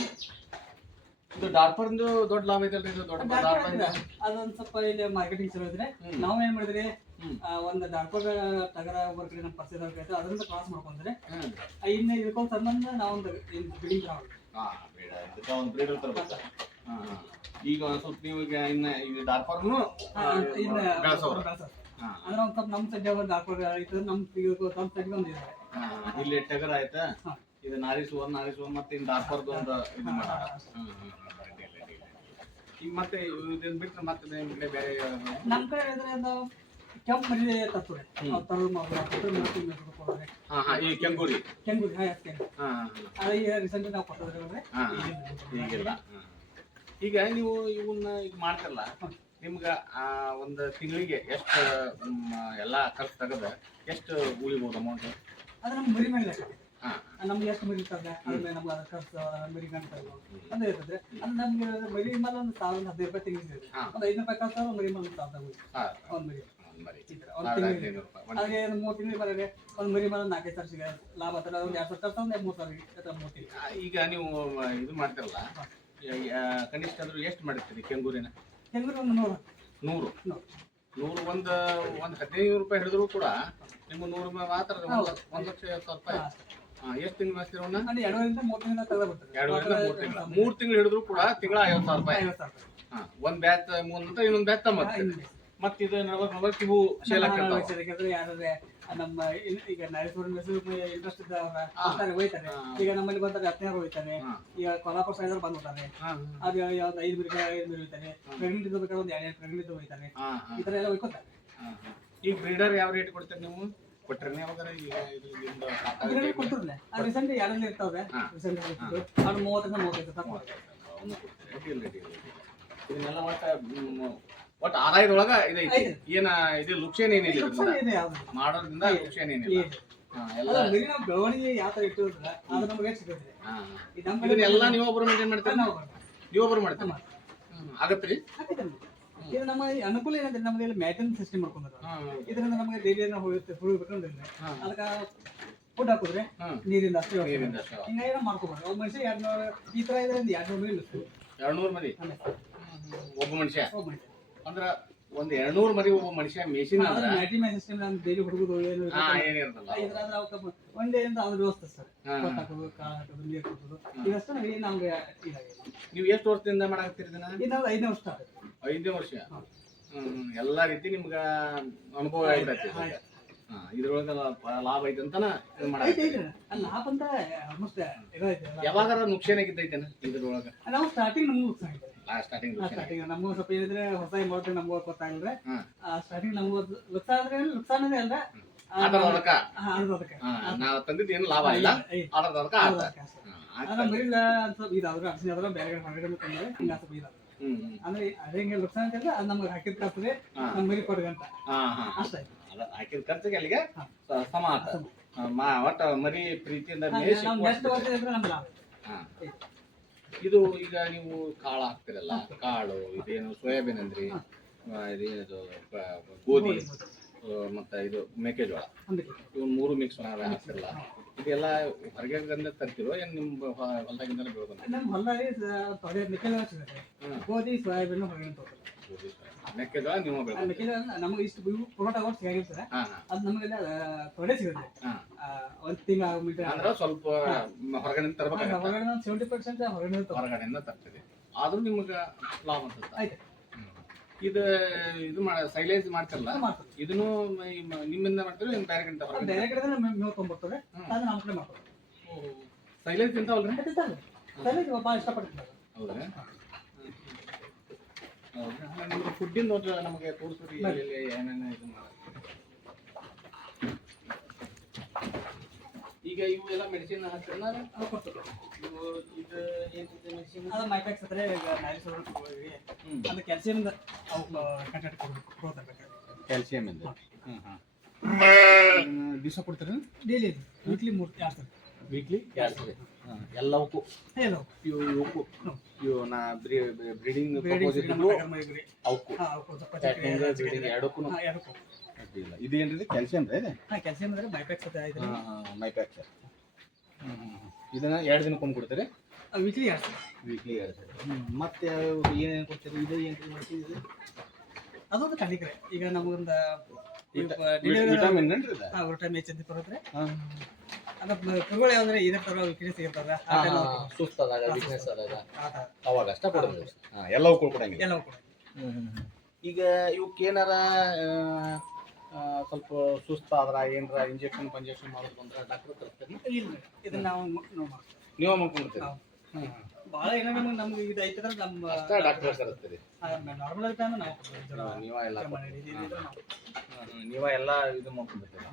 ಇದು ಡಾರ್ಪರ್ದು ದೊಡ್ಡ ಲಾಭ ಐತಲ್ರಿ ಇದು ದೊಡ್ಡ ಡಾರ್ಪರ್
ಅದೊಂದ್ ಸ್ವಲ್ಪ ಇಲ್ಲಿ ಮಾರ್ಕೆಟಿಂಗ್ ಚಲೋ ಇದ್ರೆ ನಾವು ಏನ್ ಮಾಡಿದ್ರಿ ಒಂದ್ ಡಾಕ್ಟರ್ ಟಗರ ವರ್ಕ್ ನಮ್ಮ ಪರಿಚಯ ಐತೆ ಅದರಿಂದ ಕ್ರಾಸ್ ಮಾಡ್ಕೊಂಡ್ರೆ ಇನ್ನ ಇಳ್ಕೊಂಡ್ ಸಂಬಂಧ ನಾವೊಂದು
ಬಿಲ್ಡಿಂಗ್ ಇದಕ್ಕೆ ಒಂದು. ಈಗ ಒಂದ್ ಸ್ವಲ್ಪ ನೀವು ಈಗ ಇನ್ನ ಈಗ ಡಾರ್ಪರ್ನು
ಇನ್ನ. ಅಂದ್ರೆ ಒಂದ್ ಸ್ವಲ್ಪ ನಮ್ ಸದ್ಯ ಒಂದು ಡಾಕ್ಟರ್ ಐತೆ ನಮ್ ನಮ್ ಸಜ್ಜ ಒಂದ್ ಇದೆ.
ಇಲ್ಲಿ ಟಗರ್ ಆಯ್ತಾ. ಇದು ನಾರಿ ಸುವರ್ಣ ನಾರಿ ಸುವರ್ಣ ಮತ್ತೆ ಇನ್ನು ಡಾರ್ಪರ್ದು ಒಂದು ಇದು ಮಾಡ. ಈಗ ಮತ್ತೆ ಇದನ್ನ ಬಿಟ್ರೆ ಮತ್ತೆ ನಿಮ್ಮ ಕಡೆ ಬೇರೆ? ನಮ್ಮ
ನಮ್ ಕಡೆ ಹೇಳಿದ್ರೆ ಅದು ಕೆಂಪು ಮರಿ ತರ್ತದೆ ಅವ್
ಹಾ ಹಾ ಈ ಕೆಂಗೂರಿ.
ಕೆಂಗುರಿ ಹಾ ಎಸ್ ಕೆಂಗು
ಹಾ
ಅದೇ ಈಗ ರೀಸೆಂಟ್ ನಾವು ಕೊಟ್ಟಿದ್ರೆ
ಹಾ. ಈಗಿಲ್ಲ. ಈಗ ನೀವು ಇವನ್ನ ಈಗ ಮಾಡ್ತಲ್ಲ ನಿಮ್ಗ ಆ ಒಂದು ತಿಂಗಳಿಗೆ ಎಷ್ಟು ಎಲ್ಲಾ ಖರ್ಚು ತೆಗೆದ ಎಷ್ಟು ಉಳಿಬೋದು ಅಮೌಂಟ್
ಅದು ನಮ್ಮ ಮರಿ ಮೇಲೆ ನಮ್ಗೆ ಎಷ್ಟು ಮರಿ ಇರ್ತದೆ? ಅದ್ರ ಮೇಲೆ ನಮ್ಗೆ ಅದ್ರ ಖರ್ಚು ಅದ್ರ ಮರಿ ಗಂಟೆ ಅಂದ್ರೆ ಇರ್ತದೆ. ಅದು ನಮ್ಗೆ ಮರಿ ಮೇಲೆ ಒಂದು ಸಾವಿರದ ಹದಿನೈದು ರೂಪಾಯಿ ತಿಂಗಳಿಗೆ
ಹಾ.
ಒಂದು ಐದು ರೂಪಾಯಿ ಖರ್ಚು ಮರಿ ಮೇಲೆ ಒಂದು ಸಾವಿರದ ಒಂದು ಮರಿ.
ಒಂದ್ ಮರಿ.
ತಿಂಗಳಿಗೆ. ಬರೋದೆ ಒಂದು ಮರಿ ಮೇಲೆ ನಾಲ್ಕೈದು ಸಾವಿರ ಲಾಭ ಆಗ್ತದೆ ಒಂದು ಎರಡು ಸಾವಿರ ಖರ್ಚು ಒಂದು ಮೂರು ಸಾವಿರ ಮೂರು ತಿಂಗಳು
ಈಗ ನೀವು ಇದು ಮಾಡ್ತಿರಲ್ಲ? ಕನಿಷ್ಠ ಅಂದ್ರೆ ಎಷ್ಟು ಮಾಡಿರ್ತೀರಿ ಕೆಂಗೂರಿನ?
ಕೆಂಗೂರು ಒಂದು ನೂರು.
ನೂರು?
ನೂರು
ಒಂದು ಒಂದು ಹದಿನೈದು ರೂಪಾಯಿ ಹಿಡಿದ್ರು ಕೂಡ ನಿಮ್ಮ ನೂರು ಮಾತ್ರ ಒಂದು. ಲಕ್ಷ- ಐವತ್ತು ಸಾವಿರ ರೂಪಾಯಿ. ಎಷ್ಟು ತಿಂಗಳು ಹಾಕ್ತಿರೋಣ
ಅಂದ್ರೆ ಎರಡೂವರೆಯಿಂದ ಮೂರು ತೆಗೆದ
ಮೂರು ತಿಂಗಳು. ಮೂರು ತಿಂಗಳು ಹಿಡಿದ್ರು ಕೂಡ ತಿಂಗಳ ಐವತ್ತು ಸಾವಿರ ರೂಪಾಯಿ.
ಐವತ್ತು ಸಾವಿರ ರೂಪಾಯಿ.
ಹಾ, ಒಂದ್ ಬ್ಯಾಚ್ ಮೂರ್ ನಂತರ ಇನ್ನೊಂದ್ ಬ್ಯಾಚ್ ಮತ್ತೆ ಮತ್ತೆ ಇದು ನಲವತ್ತು ನಲವತ್ತು ಇವು ಸೇಲ್
ಯಾಕಂದ್ರೆ ನಮ್ಮ ಇನ್- ಈಗ ಹೆಸರು ಇಂಟ್ರೆಸ್ಟ್ ಇದ್ದವ್ರ
ಹಾ.
ಹೋಯ್ತಾರೆ. ಈಗ ನಮ್ಮಲ್ಲಿ ಬಂದಾಗ ಹತ್ತನೇ ಹೋಯ್ತಾರೆ
ಹಾ.
ಈಗ ಕೊಲ್ಲಾಪುರ ಸೈಡ್
ಹಾ,
ಅದು ಯಾವ್ದು ಐದು ಮಿರಿ ಐದು ಮಿರಿ ಹೋಯ್ತಾರೆ. ಪ್ರೆಗ್ನೆಂಟ್ ಇದ್ದು ಬೇಕಾದ್ರೆ ಒಂದು ಎರಡು ಪ್ರೆಗ್ನೆಂಟ್ ಹೋಯ್ತಾನೆ ಹೋಯ್ತಾರೆ.
ಹಾ, ಹಾ,
ಈ ತರ ಎಲ್ಲ ಹೋಯ್ಕೋತಾರೆ.
ಈಗ ಬ್ರೀಡರ್ ಯಾವ ರೇಟ್ ಕೊಡ್ತೀರಿ ನೀವು? ಈಗ
ಆ ರೀಸೆಂಟ್ ಇರ್ತಾವೆ. ರೀಸೆಂಟ್ ಅದು ಮೂವತ್ತರಿಂದ ಮೂವತ್ತೈದು ತನಕ.
ಇದನ್ನೆಲ್ಲ ಒಟ್ಟ ಆದಾಯದೊಳಗ ಇದೈತಿ. ಏನ ಇದು ಲುಕ್ಷೇನ್ ಏನಿಲ್ಲ ಮಾಡೋದ್ರಿಂದ ಲುಕ್ಷೇನ್ ಏನಿಲ್ಲ.
ಬೆಳವಣಿಗೆ ಯಾವ ತರ ಇಟ್ಟಿರ್ತಾರೆ ಅದು ನಮಗೆ ಸಿಗುತ್ತೆ
ಇದನ್ನೆಲ್ಲ ನೀವೊಬ್ರು ಮೇಂಟೈನ್. ನೀವೊಬ್ರು. ಮಾಡ್ತೀರಿ? ಆಗತ್ರಿ.
ಹಾಕಿದ್ರೆ ಇದು ನಮ್ಮ ಅನುಕೂಲ ಏನಂದ್ರೆ ನಮಗೆ ಇಲ್ಲಿ ಮ್ಯಾಟಿನ್ ಸಿಸ್ಟಮ್ ಮಾಡ್ಕೊಂಡ್ರೆ.
ಹಾ,
ಇದರಿಂದ ನಮಗೆ ನಾವು ಹೋಗುತ್ತೆ ಹುಳು ಬೇಕಂದ್ರೆ
ಹಾ.
ಅದಕ್ಕೆ ಫುಡ್ ಹಾಕಿದ್ರೆ. ನೀರಿಂದ ಅಷ್ಟೇ. ಹಿಂಗಾಗಿ ಮಾಡ್ಕೋಬಾರ್ದು ಒಬ್ಬ ಮನುಷ್ಯ ಎರಡು ನೂರು ಈ ತರ ಇದ್ರಿಂದ ಎರಡು ನೂರು ನಿಲ್ಲಿಸ್ತೀವಿ
ಎರಡ್ನೂರು ಮರಿ?
ಆಮೇಲೆ
ಒಬ್ಬ ಮನುಷ್ಯ?
ಒಬ್ಬ ಮನುಷ್ಯ.
ಅಂದ್ರ ಒಂದ್ ಎರಡ್ನೂರು ಮರಿ ಒಬ್ಬ ಮನುಷ್ಯ
ಮೆಷಿನ್ ಸಿಸ್ಟಮ್ ನಮ್ಮ ಡೈಲಿ ಹುಡುಗರು ಇದ್ರಾದ್ರೆ ಅವಕ್ಕೆ ಒನ್ ಡೇ ಅದ್ರ ವ್ಯವಸ್ಥೆ ಸರ್.
ಹಾ.
ಕೊಟ್ಟು ಹಾಕೋದು ಕಾಳು ಹಾಕೋದು ನೀರು ಕೊಡೋದು. ಇದಷ್ಟು ನಮಗೆ ನಮ್ಗೆ
ನೀವು ಎಷ್ಟು ವರ್ಷದಿಂದ
ಇದು ನಾವು ಐದನೇ ವರ್ಷ
ಐದನೇ ವರ್ಷ? ಹ್ಮ್ ಎಲ್ಲಾ ರೀತಿ ನಿಮ್ಗ ಅನುಭವ ಆಗಿರತ್ತೆ ಇದ್ರೊಳಗ ಲಾಭ ಐತೆ ಅಂತಾನ
ಲಾಭ ಅಂತ
ಯಾವಾಗಾರ ನುಕ್ಸಾನ್ ಆಗಿದ್ದೈತೇನ ಇದ್ರೊಳಗ?
ನಾವು ಸ್ಟಾರ್ಟಿಂಗ್ ನಮ್ಗೆ ನುಕ್ಸಾನ್ ಆಗಿದೆ.
ಸ್ಟಾರ್ಟಿಂಗ್
ಸ್ಟಾರ್ಟಿಂಗ್ ನಮಗೂ ಸ್ವಲ್ಪ ಏನಿದ್ರೆ ಹೊಸ ಮಾಡ್ತೀವಿ ನಮಗೂ ಗೊತ್ತಾಗಿದ್ರೆ
ಹ್ಮ್.
ಸ್ಟಾರ್ಟಿಂಗ್ ನಮಗೂ ನುಕ್ಸಾನ್ ಅಂದ್ರೆ ನುಕ್ಸಾನ್ ಇದೆ ಅಲ್ಲ.
ಅದ್ರ ನಾವ್ ತಂದಿದ್ದು ಏನು ಲಾಭ ಇಲ್ಲ. ಆಯ್ತು.
ಮರಿಲ್ಲ ಸ್ವಲ್ಪ ಇದಾದ್ರೆ ಅರ್ಶಿನ ಆದ್ರೆ ಬೇರೆ ಕಡೆ ಹೊರಗಡೆ ತಂದ್ರೆ ಇಲ್ಲ ಸ್ವಲ್ಪ ಇದಾದ್ರೆ. ಅಂದ್ರೆ ಅದೇ ಹಿಂಗೆ ನುಕ್ಸಾನ್ ಅಂತಂದ್ರೆ ಅದು ನಮ್ಗೆ ಹಾಕಿದ. ನಮ್ಮ ಮರಿ ಕೊಡ್ಗಂತ. ಅಷ್ಟೇ
ಹಾಕಿದ ಖರ್ಚಿಗೆ ಅಲ್ಲಿಗೆ ಸಮ ಆತ ಒಟ್ಟ ಮರಿ ಪ್ರೀತಿಯಿಂದ ಮೇಯ್ಸಿ
ನೆಕ್ಸ್ಟ್ ವರ್ಷ ಇದ್ರೆ ನಮ್ಗೆ ಲಾಭ.
ಇದು ಈಗ ನೀವು ಕಾಳು ಹಾಕ್ತಿರಲ್ಲ ಕಾಳು ಇದೇನು ಸೋಯಾಬೀನ್ ಅಂದ್ರಿ ಇದೇನದು ಗೋಧಿ ಮತ್ತೆ ಇದು ಮೆಕ್ಕೆಜೋಳ ಇವ್ ಮೂರು ಮಿಕ್ಸ್ ಹಾಕ್ತಿರಲ್ಲ. ಇದೆಲ್ಲ ಹೊರಗಿಂದ ತರ್ತಿರೋ ಏನ್ ನಿಮ್ ಹೊಲದಾಗಿಂದ ಬೆಳೆದ
ನಮ್ಮ ಮೆಕ್ಕೆಜೋಳ ಗೋಧಿ ಸೋಯಾಬೀನ್
ಗೋಧಿ, ಮೆಕ್ಕೆಜೋಳ
ನಿಮ್ಮ
ಬೆಳೆ
ಮೆಕ್ಕೆಜೋಳ ನಮಗೆ ಇಷ್ಟು ಪುರೋಟ ಸಿಗಾಗಿರ್ತಾರೆ ಅದು ನಮಗೆಲ್ಲ ತೊಡೆ ಸಿಗುತ್ತೆ. ಒಂದ್ ತಿಂಗಳ ಮೀಟರ್
ಅಂದ್ರ ಸ್ವಲ್ಪ ಹೊರಗಡೆ ತರ್ಬೇಕಾಗತ್ತ.
ಹೊರಗಡೆ ಸೆವೆಂಟಿ ಪರ್ಸೆಂಟ್ ಹೊರಗಡೆ
ಹೊರಗಡೆಯಿಂದ ತರ್ತೀರಿ ಆದ್ರೂ ನಿಮ್ಗ ಲಾಭ ಅಂತ
ಆಯ್ತು.
ಇದು ಇದು ಮಾಡ ಸೈಲೇಜ್ ಮಾಡ್ತಿರಲ್ಲ?
ಮಾಡ್ತಾರೆ
ಇದನ್ನು ನಿಮ್ಮಿಂದ ಮಾಡ್ತೀರಿ ನಿಮ್ಮ ಬೇರೆ ಕಡೆ ಹೊರಗಡೆ?
ಬೇರೆ ಕಡೆ ಮೇವು ತೊಗೊಂಡ್ಬರ್ತಾರೆ ಅದು ನಮ್ಮ ಕಡೆ ಮಾಡ್ತಾರೆ
ಸೈಲೇಜ್ ತಿಂತಾವಲ್ರಿ
ಸೈಲೇಜ್ ಭಾಳ ಇಷ್ಟಪಡ್ತಾರೆ
ಹೌದಾ ಫುಡ್ಡಿಂದ ಒಂದು ನಮಗೆ ಎಲ್ಲೆಲ್ಲಿ ಏನೇನು ಇದು ಮಾಡೋದು ಈಗ ಇವು ಎಲ್ಲ ಮೆಡಿಸಿನ್ ಇವು ಇದು ಏನಿದೆ ಮೆಡಿಸಿನ್
ಅದು ಮೈಟ್ಯಾಕ್ಸ್ ಹತ್ರ ಈಗ ನಾಯಿ ಸೊಳ್ಳೆ ತಗೊಳ್ಳಿ ಅದು ಕ್ಯಾಲ್ಸಿಯಂ ಅವು ಕಂಟೆಂಟ್ ಕೊಡ್ಬೇಕು ಗ್ರೋತ್ ಆಗಬೇಕು
ಕ್ಯಾಲ್ಸಿಯಂ ಇಂದ. ಹ್ಮ್. ಹ್ಮ್ ದಿವಸ ಕೊಡ್ತೀರಾ
ಡೈಲಿ ವೀಕ್ಲಿ ಮೂರು ಎರಡು
ವೀಕ್ಲಿ ಎಲ್ಲವಕ್ಕೂ. ಇವು ಇವಕ್ಕೂ ಇವು ನಾ ಬ್ರೀಡಿಂಗ್. ಅವಕ್ಕೂ ಎರಡಕ್ಕೂ.
ಹಾ,
ಇಲ್ಲ. ಇದೇನ್ರಿ ಕ್ಯಾಲ್ಸಿಯಂ ರೀ ಇದೆ?
ಹಾಂ ಕ್ಯಾಲ್ಸಿಯಂ ಅಂದ್ರೆ ಮೈಟ್ಯಾಕ್ಸ್ ಹಾಂ ಐತ್ರಿ.
ಮೈಪ್ಯಾಕ್ಚರ್ ಇದನ್ನ ಎರಡು ದಿನಕ್ಕೊಮ್ಮೆ ಕೊಡ್ತೀರಿ?
ವೀಕ್ಲಿ ಎರಡು
ವೀಕ್ಲಿ ಎರಡು ಸರ್ ಮತ್ತೆ ಏನೇನು ಕೊಡ್ತೀರಿ? ಇದು ಏನು ಮಾಡ್ತೀವಿ ಇದು?
ಅದೊಂದು ಕಲಿಕ್ರೆ. ಈಗ ನಮಗೊಂದು
ವಿಟಮಿನ್ ಏನ್ರಿ ಇದು?
ಟೈಮ್ ಹೆಚ್ಚಂತ ಬರುತ್ತೆ
ಹಾಂ
ಅದು ಕುರುಗಳು ಯಾವ್ದ್ರೆ ಇದೇ ತರ
ಸುಸ್ತಾದಾಗ ವೀಕ್ನೆಸ್ ಆದಾಗ
ಆ ಥರ.
ಅವಾಗ ಅಷ್ಟ ಕೊಡೋದು ಹಾಂ. ಎಲ್ಲವೂ
ಎಲ್ಲವೂ ಕೂಡ
ಈಗ ಇವಕ್ಕೆ ಏನಾರ ಸ್ವಲ್ಪ ಸುಸ್ತಾದ್ರ ಏನರ ಇಂಜೆಕ್ಷನ್ ಪಂಜೆಕ್ಷನ್ ಮಾಡೋದು ಬಂದ್ರೆ ಡಾಕ್ಟರ್ ಕರ್ತೀರಿ
ಇಲ್ಲ ಇದನ್ನ ನಾವು ನಾವು ಮಾಡ್ತೀವಿ.
ನೀವು ಮಾಡ್ಕೊಂಡಿರ್ತೀರಿ
ಹೌದು. ಭಾಳ ಏನೋ ನಮ್ಗೆ ನಮ್ಗೆ ಇದು ಐತಂದ್ರೆ ನಮ್ಮ
ಅಷ್ಟೇ ಡಾಕ್ಟರ್ ಕರ್ತೀರಿ
ನಾರ್ಮಲ್ ಐತೆ ಅಂದ್ರೆ ನಾವು ಕೊಡ್ತೀವಿ.
ನೀವ ಎಲ್ಲ
ಮಾಡಿ ನೆಗಡಿ ಇದ್ರೆ ನಾವು.
ನೀವ ಎಲ್ಲ ಇದು ಮಾಡ್ಕೊಂಡಿರ್ತೀರ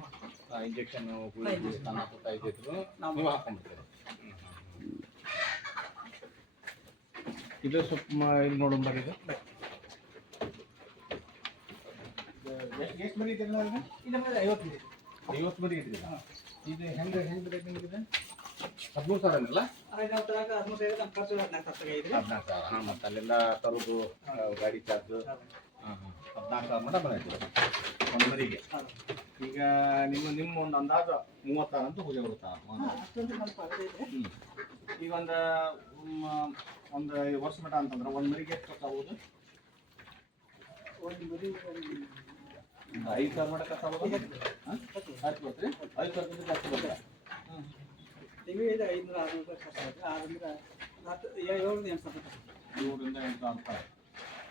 ಇಂಜೆಕ್ಷನ್ ಗುಳಿಗೆ ಸಣ್ಣ ಪುಟ್ಟ ಇದ್ದಿದ್ರು ನೀವು ಹಾಕೊಂಡ್ಬಿಡ್ತೀರಿ? ಇದು ಸ್ವಲ್ಪ ಮ- ಇದು ನೋಡೋಣ ಬರೀ ಇದು. ಎಷ್ಟು ಮರಿ ಇದೆ
ಇದು ಮೇಲೆ ಐವತ್ತು ಇದೆ.
ಐವತ್ತು ಮರಿ ಇದ್ದೀರಿ ಇದು ಹೆಂಗೆ ಹೆಂಗೆ ರೇಟ್ ನಿಮಗಿದೆ ಹದಿಮೂರು ಸಾವಿರ ಅಂದ್ರಲ್ಲ?
ಹದಿನಾಲ್ಕು ಸಾವಿರ
ಹಾಂ ಮತ್ತು ಅಲ್ಲಿಂದ ತರೋದು ಗಾಡಿ ಚಾರ್ಜ್. ಹಾಂ ಹಾಂ. ಹದಿನಾಲ್ಕು ಸಾವಿರ ಮಟ್ಟ ಬಂದೈತಿ ಒಂದು ಮರಿಗೆ. ಈಗ ನಿಮ್ಮ ನಿಮ್ಮ ಒಂದು ಅಂದಾಜು ಮೂವತ್ತಾರು ಅಂತ ಹೋಗಿ ಬರುತ್ತಾ. ಈಗ ಒಂದು ಒಂದು ವರ್ಷ ಮಟ ಅಂತಂದ್ರೆ ಒಂದು ಮರಿಗೆ ಎಷ್ಟು ಖರ್ಚಾಗ್ಬೋದು?
ಒಂದು ಮರಿ
ಐದು ಸಾವಿರ ಆಯ್ತು ಬರ್ತೀರಿ. ಐದು ಸಾವಿರ ಜಾಸ್ತಿ ಬರ್ತೀರಾ
ತಿಂಗಳಿಗೆ ಇದು ಐನೂರು ಆರುನೂರು ರೂಪಾಯಿ ಖರ್ಚು ಆಗುತ್ತೆ. ಆರಿಂದ ಹತ್ತು ಏಳರಿಂದ ಎಂಟು ಸಾವಿರ
ನೂರಿಂದ ಎಂಟು ಸಾವಿರ ರೂಪಾಯಿ.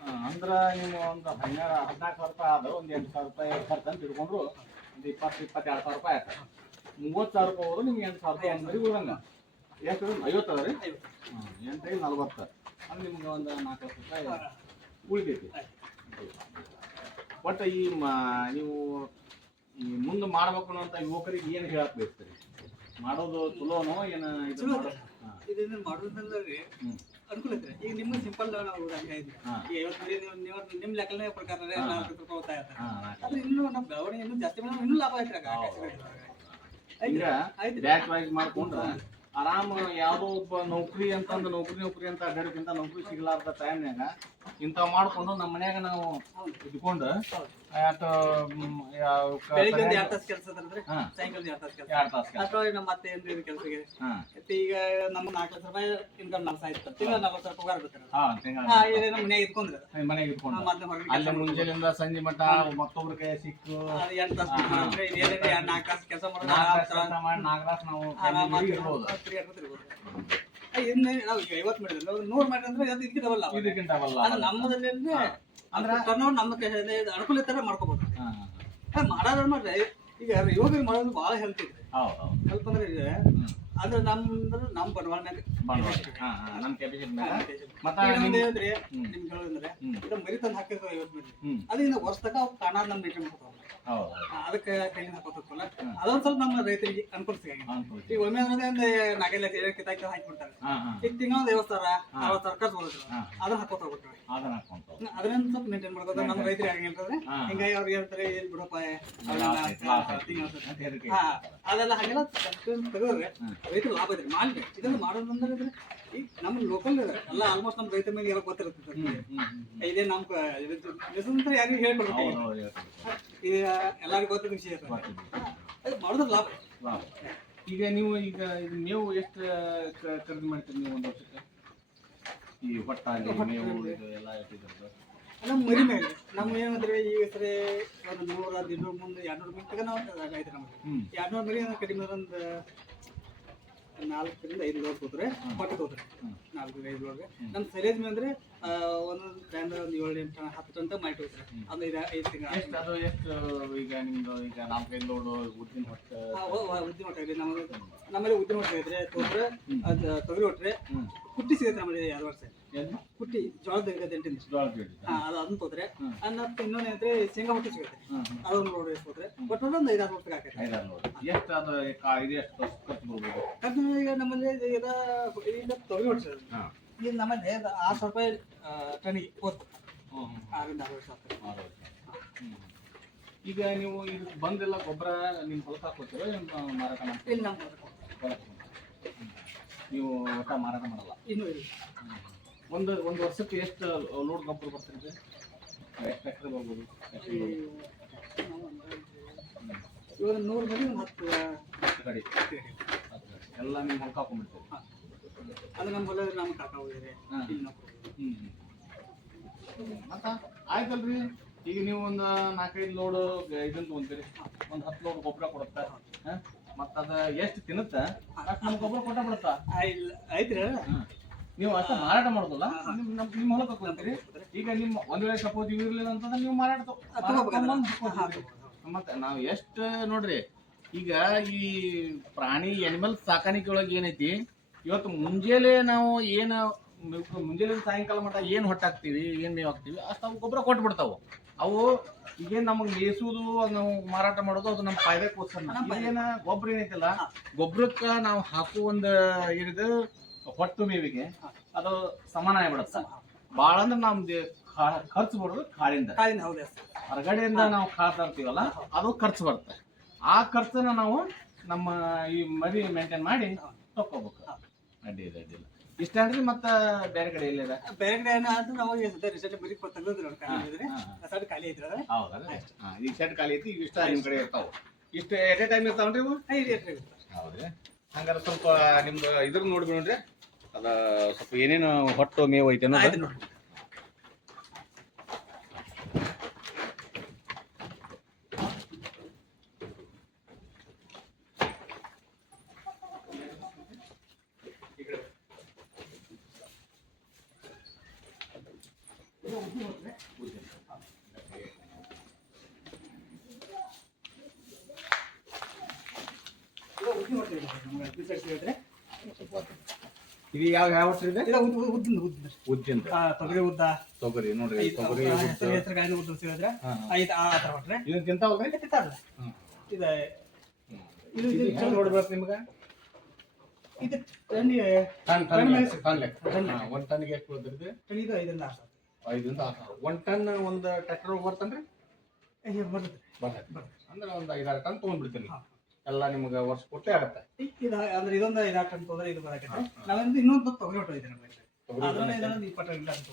ಹಾಂ ಅಂದ್ರೆ ನೀವು ಒಂದು ಹನ್ನೆರಡು ಹದಿನಾಲ್ಕು ಸಾವಿರ ರೂಪಾಯಿ ಆದ್ರೆ ಒಂದು ಎಂಟು ಸಾವಿರ ರೂಪಾಯಿ ಖರ್ಚು ಅಂತ ತಿಳ್ಕೊಂಡ್ರು ಒಂದು ಇಪ್ಪತ್ತು ಇಪ್ಪತ್ತೆರಡು ಸಾವಿರ ರೂಪಾಯಿ ಆಯ್ತು. ಮೂವತ್ತು ಸಾವಿರ ರೂಪಾಯಿ ಹೋದ್ರೆ ನಿಮ್ಗೆ ಎಂಟು ಸಾವಿರ ರೂಪಾಯಿ ಒಂದು ಮರಿ ಉಳ್ದಂಗೆ. ಎಷ್ಟು ಐವತ್ತು ಅದ ರೀ? ಎಂಟೈದು ನಲ್ವತ್ತು. ಅಂದ್ರೆ ನಿಮ್ಗೆ ಒಂದು ನಾಲ್ಕು ಲಕ್ಷ ರೂಪಾಯಿ ಉಳಿತೈತಿ ಒಟ್ಟು ಈ ಮ ನೀವು ಈ ಮುಂದೆ ಮಾಡ್ಬೇಕು ಅನ್ನೋಂಥ ಯುವಕರಿಗೆ ಏನು ಹೇಳಕ್ ಬಯಸ್ತೀರಿ ಮಾಡೋದು ಚಲೋನೋ ಏನು ಇದು
ಚಲೋ
ಮಾಡೋದು- ಹಾ,
ಇದನ್ನ ಮಾಡೋದ್ರಿಂದ ರೀ
ಹ್ಮ್.
ಅನುಕೂಲ ಐತ್ರಿ ಈಗ ನಿಮ್ಮ ಸಿಂಪಲ್ ನಾವು ಹಂಗೆ ಇದ್ವಿ
ಹಾ.
ಈಗ ಐವತ್ತು ಮರಿ ನೀವು ನೀವು ನಿಮ್ಮ ಲೆಕ್ಕನೇ ಪ್ರಕಾರ
ಹಾ.
ನಾಲ್ಕು ರೂಪಾಯಿ ಹೋಗ್ತಾ ಇರ್ತಾರೆ
ಹಾ, ನಾಲ್ಕು.
ಅದು ಇನ್ನೂ ನಮ್ಮ ಬೆಳವಣಿಗೆ ಇನ್ನೂ ಜಾಸ್ತಿ ಇನ್ನೂ ಲಾಭ ಐತ್ರಿ ಆಗ.
ಈಗ
ಐತ್ರಿ.
ಬ್ಯಾಚ್ ವೈಸ್ ಮಾಡ್ಕೊಂಡ್ರೆ ಆರಾಮ ಯಾವುದೋ ಒಬ್ಬ ನೌಕರಿ ಅಂತಂದು ನೌಕರಿ ನೌಕರಿ ಅಂತ ಅಡ್ಡಾಡಕ್ಕಿಂತ ನೌಕರಿ ಸಿಗ್ಲಾರ್ದ ಟೈಮ್ನಾಗ ಇಂಥವು ಮಾಡ್ಕೊಂಡು ನಮ್ಮ ಮನ್ಯಾಗ ನಾವು ಇದ್ಕೊಂಡು ಆಟ
ಬೆಳಿಗ್ಗೆ ಒಂದು ಎರಡು ತಾಸು ಕೆಲಸ ಅಂದ್ರೆ. ಸಾಯಂಕಾಲ ಎರಡು ತಾಸು ಕೆಲಸ.
ಎರಡು ತಾಸು
ಅಷ್ಟೊಳಗೆ ನಮ್ಮ ಮತ್ತೆ ಏನ್ರಿ ಇದು ಕೆಲಸಕ್ಕೆ? ಈಗ ನಮ್ಮ ನಾಲ್ಕು ಲಕ್ಷ ರೂಪಾಯಿ ಇನ್ಕಮ್ ತಿಂಗಳ ನಲ್ವತ್ತು ರೂಪಾಯಿ ಪಗಾರ ಬರ್ತಾರೆ
ಹಾ
ಇದ್ಕೊಂಡ್ರೆ
ಮನೆಗೆ
ಮತ್ತೆ
ಅಲ್ಲಿ ಮುಂಜಾನೆಯಿಂದ ಸಂಜೆ ಮಟ್ಟ ಮತ್ತೊಬ್ರ ಕೈ ಸಿಕ್ಕು.
ತಾಸು ಅಂದ್ರೆ ಏನಿದೆ ನಾಲ್ಕು ತಾಸು ಕೆಲಸ ಮಾಡೋದು
ನಾಲ್ಕು
ಆರಾಮ್
ತಾಸು. ಮಾಡಿ ನಾಲ್ಕು ತಾಸು ನಾವು ಇರ್ಬೋದು.
ಇನ್ನು ನಾವು ಈಗ ಐವತ್ತು ಮಾಡಿದ್ರೆ ನೂರು ಮಾಡಿದ್ರೆ ಅಂದ್ರೆ ಅದು ಇದಕ್ಕೆ ಡಬಲ್ ಲಾಭ.
ಇದಕ್ಕಿಂತ ಅವಲ್ಲ
ಅದು ನಮ್ಮದಲ್ಲಿ ಅಂದ್ರೆ ಟರ್ನ್ ನಮ್ಮ ಅನುಕೂಲ ಇದ್ದರೆ ಮಾಡ್ಕೋಬಹುದು ಮಾಡೋದ್ರ ಮಾಡ್ರೆ. ಈಗ ಯೋಗ ಮಾಡೋದು ಬಹಳ ಹೆಲ್ತ್ ಇದೆ. ಹೆಲ್ಪ್ ಅಂದ್ರೆ ಅಂದ್ರೆ ನಮ್ದು ನಮ್ಮ ಬಂಡವಾಳ ಮ್ಯಾಗ.
ನಮ್ಮ ಕೆಪಾಸಿಟಿ ಮೇಲೆ ಮತ್ತ ನಿಮ್-
ಏನಂದ್ರೆ. ನಿಮ್ಗೆ ಹೇಳೋದಂದ್ರೆ ಇದು ಮರಿ ತಂದು ಹಾಕಿದ್ರು
ಇವತ್ತು
ಅದರಿಂದ ವರ್ಷದಾಗ ಅವು ಕಾಣಾದ ನಮ್ಮ ಮೇಂಟೈನ್ ಮಾಡ್ತಾವ ಅದಕ್ಕೆ ಕೈಲಿಂದ ಹಾಕೋತಲ್ಲ ಅದೊಂದು ಸ್ವಲ್ಪ ನಮ್ಮ ರೈತರಿಗೆ ಅನುಕೂಲ ಸಿಗಂಗಿಲ್ಲ ಈಗ ಒಮ್ಮೆ ಅಂದ್ರೆ ಒಂದು ನಾಲ್ಕೈದು ಲಕ್ಷ ಏಳು ಕಿತ್ತಾಕಿ ಹಾಕಿಬಿಡ್ತಾರೆ ಈಗ ತಿಂಗಳ ಒಂದು ಐವತ್ತು ಸಾವಿರ ಅರವತ್ತು ಸಾವಿರ ಖರ್ಚು ಬರುತ್ತೆ ಅದನ್ನ ಹಾಕೋತ ಹೋಗ್ಬಿಟ್ರೆ.
ಅದನ್ನ
ಸ್ವಲ್ಪ ಮೇಂಟೈನ್ ಮಾಡ್ಕೋದು ನಮ್ಮ ರೈತರಿಗೆ ಆಗಿರ್ತದೆ
ಹೇಳ್ತಾರೆ.
ಹಿಂಗಾಗಿ ಅವ್ರಿಗೆ ಹೇಳ್ತಾರೆ ಏನ್ ಬಿಡಪ್ಪ ಅದೆಲ್ಲ ಹಾಗೆಲ್ಲ ತೆಗೆದ್ರೆ. ರೈತರು ಲಾಭ ಐತ್ರಿ ಮಾಡ್ಲಿ ಇದನ್ನು ಮಾಡೋದಂದ್ರೆ ಇದ್ರೆ ಈಗ ನಮ್ಮ ಲೋಕಲ್ ಎಲ್ಲ ಆಲ್ಮೋಸ್ಟ್ ನಮ್ಮ ರೈತರ ಮೇಲೆ ಎಲ್ಲ ಗೊತ್ತಿರುತ್ತೆ
ಸರ್? ಹ್ಮ್ ಹ್ಮ್
ಇದೇ ನಮ್ಮ ಹೆಸರು ಯಾರಿಗೂ
ಹೇಳ್ಕೊಡ್ತೀವಿ.
ಈಗ ಎಲ್ಲರಿಗೂ ಗೊತ್ತಿದ್ದ ವಿಷಯ ಅದು ಮಾಡೋದ್ರ ಲಾಭ.
ಈಗ ನೀವು ಈಗ ಇದು ಮೇವು ಎಷ್ಟು ಖರೀದಿ ಮಾಡ್ತೀರಿ ನೀವು ಒಂದು ವರ್ಷಕ್ಕೆ? ಈ ಹೊಟ್ಟಾಗಿ ಮೇವು ಇದು ಎಲ್ಲ
ನಮ್ಮ ಮರಿ ಮೇಲೆ ನಮ್ಮ ಏನಂದ್ರೆ ಈಗ ಸರಿ ಒಂದು ನೂರ ಇನ್ನೂರು ಮುಂದೆ ಎರಡ್ನೂರು ಮಂದಿ ತಗ ನಾವು ಐತೆ ನಮಗೆ ಎರಡ್ನೂರು ಮರಿ ಕಡಿಮೆ ಒಂದು ನಾಲ್ಕರಿಂದ ಐದು ಲೋಡ್ ಕೂತ್ರೆ ಹೊಟ್ಟೆ
ಕೂತ್ರೆ.
ನಾಲ್ಕರಿಂದ ಐದು ಲೋಡ್ಗೆ. ನಮ್ಮ ಸರಿಯಾದ ಮೇಲೆ ಅಂದ್ರೆ ಒಂದೊಂದು ಟೈಮ್ ಒಂದು ಏಳು ಎಂಟು ಟನ್, ಹತ್ತು ಟನ್ ಮಾಡಿ ಹೋಗ್ತಾರೆ ಅದು ಐದು ಐದು ತಿಂಗಳು
ಅದು ಎಷ್ಟು ಈಗ ನಿಮ್ದು ಈಗ ನಾಲ್ಕೈದು ಲೋಡ್ ಉದ್ದಿನ ಹೊಟ್ಟೆ?
ಉದ್ದಿನ ಹೊಟ್ಟೆ ಇದೆ ನಮ್ಮಲ್ಲಿ ನಮ್ಮಲ್ಲಿ ಉದ್ದಿನ ಹೊಟ್ಟೆ ಇದ್ರೆ ತೋತ್ರೆ ಅದು ತೊಗರಿ ಹೊಟ್ರೆ
ಹ್ಮ್.
ಕುಟ್ಟಿ ಸಿಗುತ್ತೆ ನಮ್ಮಲ್ಲಿ ಎರಡು ವರ್ಷ. ಕುಟ್ಟಿ ಜೋಳದ ಹಾ ಅದು ಅದನ್ನ ತೋತ್ರೆ
ಹ್ಮ್.
ಇನ್ನೊಂದು ಏನಂದ್ರೆ ಶೇಂಗಾ ಹೊಟ್ಟೆ ಸಿಗುತ್ತೆ.
ಹ್ಮ್ ನೋಡಿ
ಅದೊಂದು ಬಟ್ ಒಂದು ಐದಾರು ವರ್ಷಕ್ಕೆ ಹಾಕೈತೆ
ಎಷ್ಟು ಅದು ಇದು ಎಷ್ಟು ಖರ್ಚು ಬರ್ಬೋದು?
ಯಾಕಂದ್ರೆ ಈಗ ನಮ್ಮಲ್ಲಿ ಈಗ ಈಗ ತೊಗರಿ ಈಗ ನಮ್ಮಲ್ಲಿ ಆರು ಸಾವಿರ ರೂಪಾಯಿ ಟನ್ನಿಗೆ ಹೋಗ್ತು ಆರಿಂದ ಆರು ವರ್ಷ ಆಗ್ತದೆ.
ಈಗ ನೀವು ಇದು ಬಂದೆಲ್ಲ ಗೊಬ್ಬರ ನಿಮ್ಮ ಹೊಲಕ್ಕೆ ಹಾಕೋತೀರೋ ಮಾರಾಟ ಮಾಡ್ತೀರಿ?
ಇಲ್ಲಿ ನಮ್ಮ ಹೊಲಕ್ಕೆ.
ನೀವು ಒಟ್ಟ ಮಾರಾಟ ಮಾಡಲ್ಲ?
ಇನ್ನೂ ಇಲ್ಲ.
ಒಂದು ಒಂದು ವರ್ಷಕ್ಕೆ ಎಷ್ಟು ಲೋಡ್ ಗೊಬ್ಬರ ಬರ್ತಿರುತ್ತೆ? ಎಷ್ಟು ಎಕರೆ ಬರ್ಬೋದು.
ಇವಾಗ ನೂರು ಒಂದು ಹತ್ತು.
ಗಾಡಿ. ಎಲ್ಲ ನಿಮ್ಮ ಹೊಲಕ್ಕೆ ಹಾಕೊಂಡ್ಬಿಡ್ತೀರಿ
ಹಾ. ಅದು ನಮ್ಮ ಹೊಲ ನಮ್ಮ ಕಾಕ ಹೋಗಿದ್ದಾರೆ
ಹಾ.
ಇಲ್ಲಿ ನಾವು ಹೋಗಿದ್ದೀವಿ.
ಹ್ಞೂ ಮತ್ತು ಆಯ್ತಲ್ರಿ? ಈಗ ನೀವು ಒಂದು ನಾಲ್ಕೈದು ಲೋಡ್ ಇದನ್ನ ತೊಗೊಂತೀರಿ. ಒಂದು ಹತ್ತು ಲೋಡ್ ಗೊಬ್ಬರ ಕೊಡುತ್ತೆ? ಮತ್ತು ಅದು ಎಷ್ಟು ತಿನ್ನುತ್ತೆ? ಅಷ್ಟು ನಮ್ಗೆ ಗೊಬ್ಬರ ಕೊಟ್ಟ ಬಿಡುತ್ತಾ?
ಇಲ್ಲ. ಐತ್ರಿ
ನೀವು ಅಷ್ಟ ಮಾರಾಟ ಮಾಡೋದಲ್ಲ ನಿಮ್ ನಮ್ ನಿಮ್ಮ ಹೊಲಕ್ಕೆ ಹಾಕೊಂತೀರಿ ಈಗ ನಿಮ್ಮ ಒಂದ್ ವೇಳೆ ಸಪೋಸ್ ಇವ್ ಇರ್ಲಿಲ್ಲ ಅಂತಂದ್ರೆ ನೀವು ಮಾರಾಟ ಮತ್ತೆ ನಾವು ಎಷ್ಟು ನೋಡ್ರಿ ಈಗ ಈ ಪ್ರಾಣಿ ಎನಿಮಲ್ ಸಾಕಾಣಿಕೆ ಒಳಗೆ ಏನೈತಿ ಇವತ್ತು ಮುಂಜಾನೆ ನಾವು ಏನು ಮುಂಜಾನೆ ಸಾಯಂಕಾಲ ಮಟ್ಟ ಏನು ಹೊಟ್ಟಾಕ್ತಿವಿ ಏನು ಮೇವ್ ಹಾಕ್ತಿವಿ ಅಷ್ಟು ಅವು ಗೊಬ್ಬರ ಕೊಟ್ಬಿಡ್ತಾವು. ಅವು ಈಗೇನ್ ನಮಗೆ ಮೇಯಿಸೋದು ಅದು ನಾವು ಮಾರಾಟ ಮಾಡೋದು ಅದು ನಮ್ಮ ಫಾಯ್ದಕ್ಕೋಸ್ಕರ ಏನು ಗೊಬ್ಬರ ಏನೈತಿಲ್ಲ ಗೊಬ್ಬರಕ್ಕೆ ನಾವು ಹಾಕುವ ಒಂದು ಏನಿದೆ ಹೊಟ್ಟು ಮೇವಿಗೆ ಅದು ಸಮಾನ ಆಗ್ಬಿಡುತ್ತೆ. ಭಾಳ ಅಂದ್ರೆ ನಮ್ದು ಖರ್ಚು ಬರೋದು ಕಾಳಿಂದ
ಕಾಳಿನ ಹೌದು.
ಹೊರಗಡೆಯಿಂದ ನಾವು ಕಾಳು ತರ್ತೀವಲ್ಲ ಅದು ಖರ್ಚು ಬರುತ್ತೆ. ಆ ಖರ್ಚನ್ನ ನಾವು ನಮ್ಮ ಈ ಮರಿ ಮೇಂಟೈನ್ ಮಾಡಿ ತಕ್ಕೋಬೇಕು. ಅಡ್ಡಿಲ್ಲ ಅಡ್ಡಿಲ್ಲ ಇಷ್ಟ ಅಂದ್ರೆ ಮತ್ತೆ ಬೇರೆ ಕಡೆ ಇಲ್ಲ
ಬೇರೆ ಕಡೆ ನಾವು ಈ ಶರ್ಟ್ ರಿಸಲ್ಟ್ ಬರೀ ತೆಗೆದ್ರೆ ಅವ್ರು ಖಾಲಿ ಇದ್ರೆ ಸೈಡ್ ಖಾಲಿ
ಹೌದಲ್ಲ ಈಗ ಐತಿ ಈಗ ಇಷ್ಟ ನಿಮ್ ಕಡೆ ಇರ್ತಾವ. ಇಷ್ಟು ಎಟ್ ಎ ಟೈಮ್ ಇರ್ತಾವನ್ರಿ ಇವು? ಹೌದ್ರಿ. ಹಂಗಾರೆ ಸ್ವಲ್ಪ ನಿಮ್ದು ಇದ್ರ ನೋಡ್ಬಿಡ್ರಿ ಅದ ಸ್ವಲ್ಪ ಏನೇನು ಹೊಟ್ಟು ಮೇವು ಐತೆ
ಆಯ್ತು ನೋಡಿ ಇದು ಉದ್ದಿನ
ಯಾವ ಯಾವ ವರ್ಷ ಇದೆ?
ಇದು ಉದ್ದ ಉದ್ದಿನ ಉದ್ದಿನ.
ಉದ್ದಿಂತ
ಆ, ತೊಗರಿ ಉದ್ದ.
ತೊಗರಿ ನೋಡ್ರಿ
ಐದು
ತೊಗರಿ
ಆ,
ಉದ್ದು.
ಹೆಸರು ಐದು ಆ ಥರ ಹೊಟ್ರೆ
ಇದನ್ನ ತಿಂತಾವಲ್ರಿ
ಇದು ತಿಂತಾರಲ್ಲ
ಹ್ಮ್.
ಇದು. ಇದು
ಇದು
ಇದು
ಹೆಂಗ್ ನೋಡ್ಬೇಕು ನಿಮ್ಗೆ?
ಇದು
ಟನ್ ಟನ್
ಟನ್
ಲೆಕ್ಕ, ಟನ್ ಲೆಕ್ಕ.
ಟನ್
ಹಾ, ಒಂದ್ ಟನ್ಗೆ ಎಷ್ಟು ಬೀಳ್ತೈತಿ
ಟನ್ನಿದು ಐದರಿಂದ ಆರು ಸಾವಿರ.
ಐದರಿಂದ ಆರು ಸಾವಿರ. ಒಂದ್ ಟನ್ ಒಂದ್ ಟ್ರ್ಯಾಕ್ಟರ್ ಬರ್ತನ್ರಿ?
ಏ, ಬರ್ತದೆ
ಬರ್ತೈತಿ ಅಂದ್ರೆ ಒಂದ್ ಐದಾರು ಟನ್ ತೊಗೊಂಡ್ಬಿಡ್ತೀನಿ.
ಹಾ.
ಎಲ್ಲ ನಿಮ್ಗೆ ವರ್ಷ ಪೂರ್ತಿ ಆಗತ್ತೆ.
ಇದು ಅಂದ್ರೆ ಇದೊಂದು ಟನ್ ತೊಗೊಂಡ್ರೆ ಇದು ಬರಕತ್ತೆ. ನಾವೊಂದು ಇನ್ನೊಂದು ತೊಗರಿ ಹೊಟ್ಟು ಇದೆ
ತೊಗರಿ
ಅದರಲ್ಲಿ ಇಪ್ಪತ್ತು ಇಲ್ಲ ಅಂತ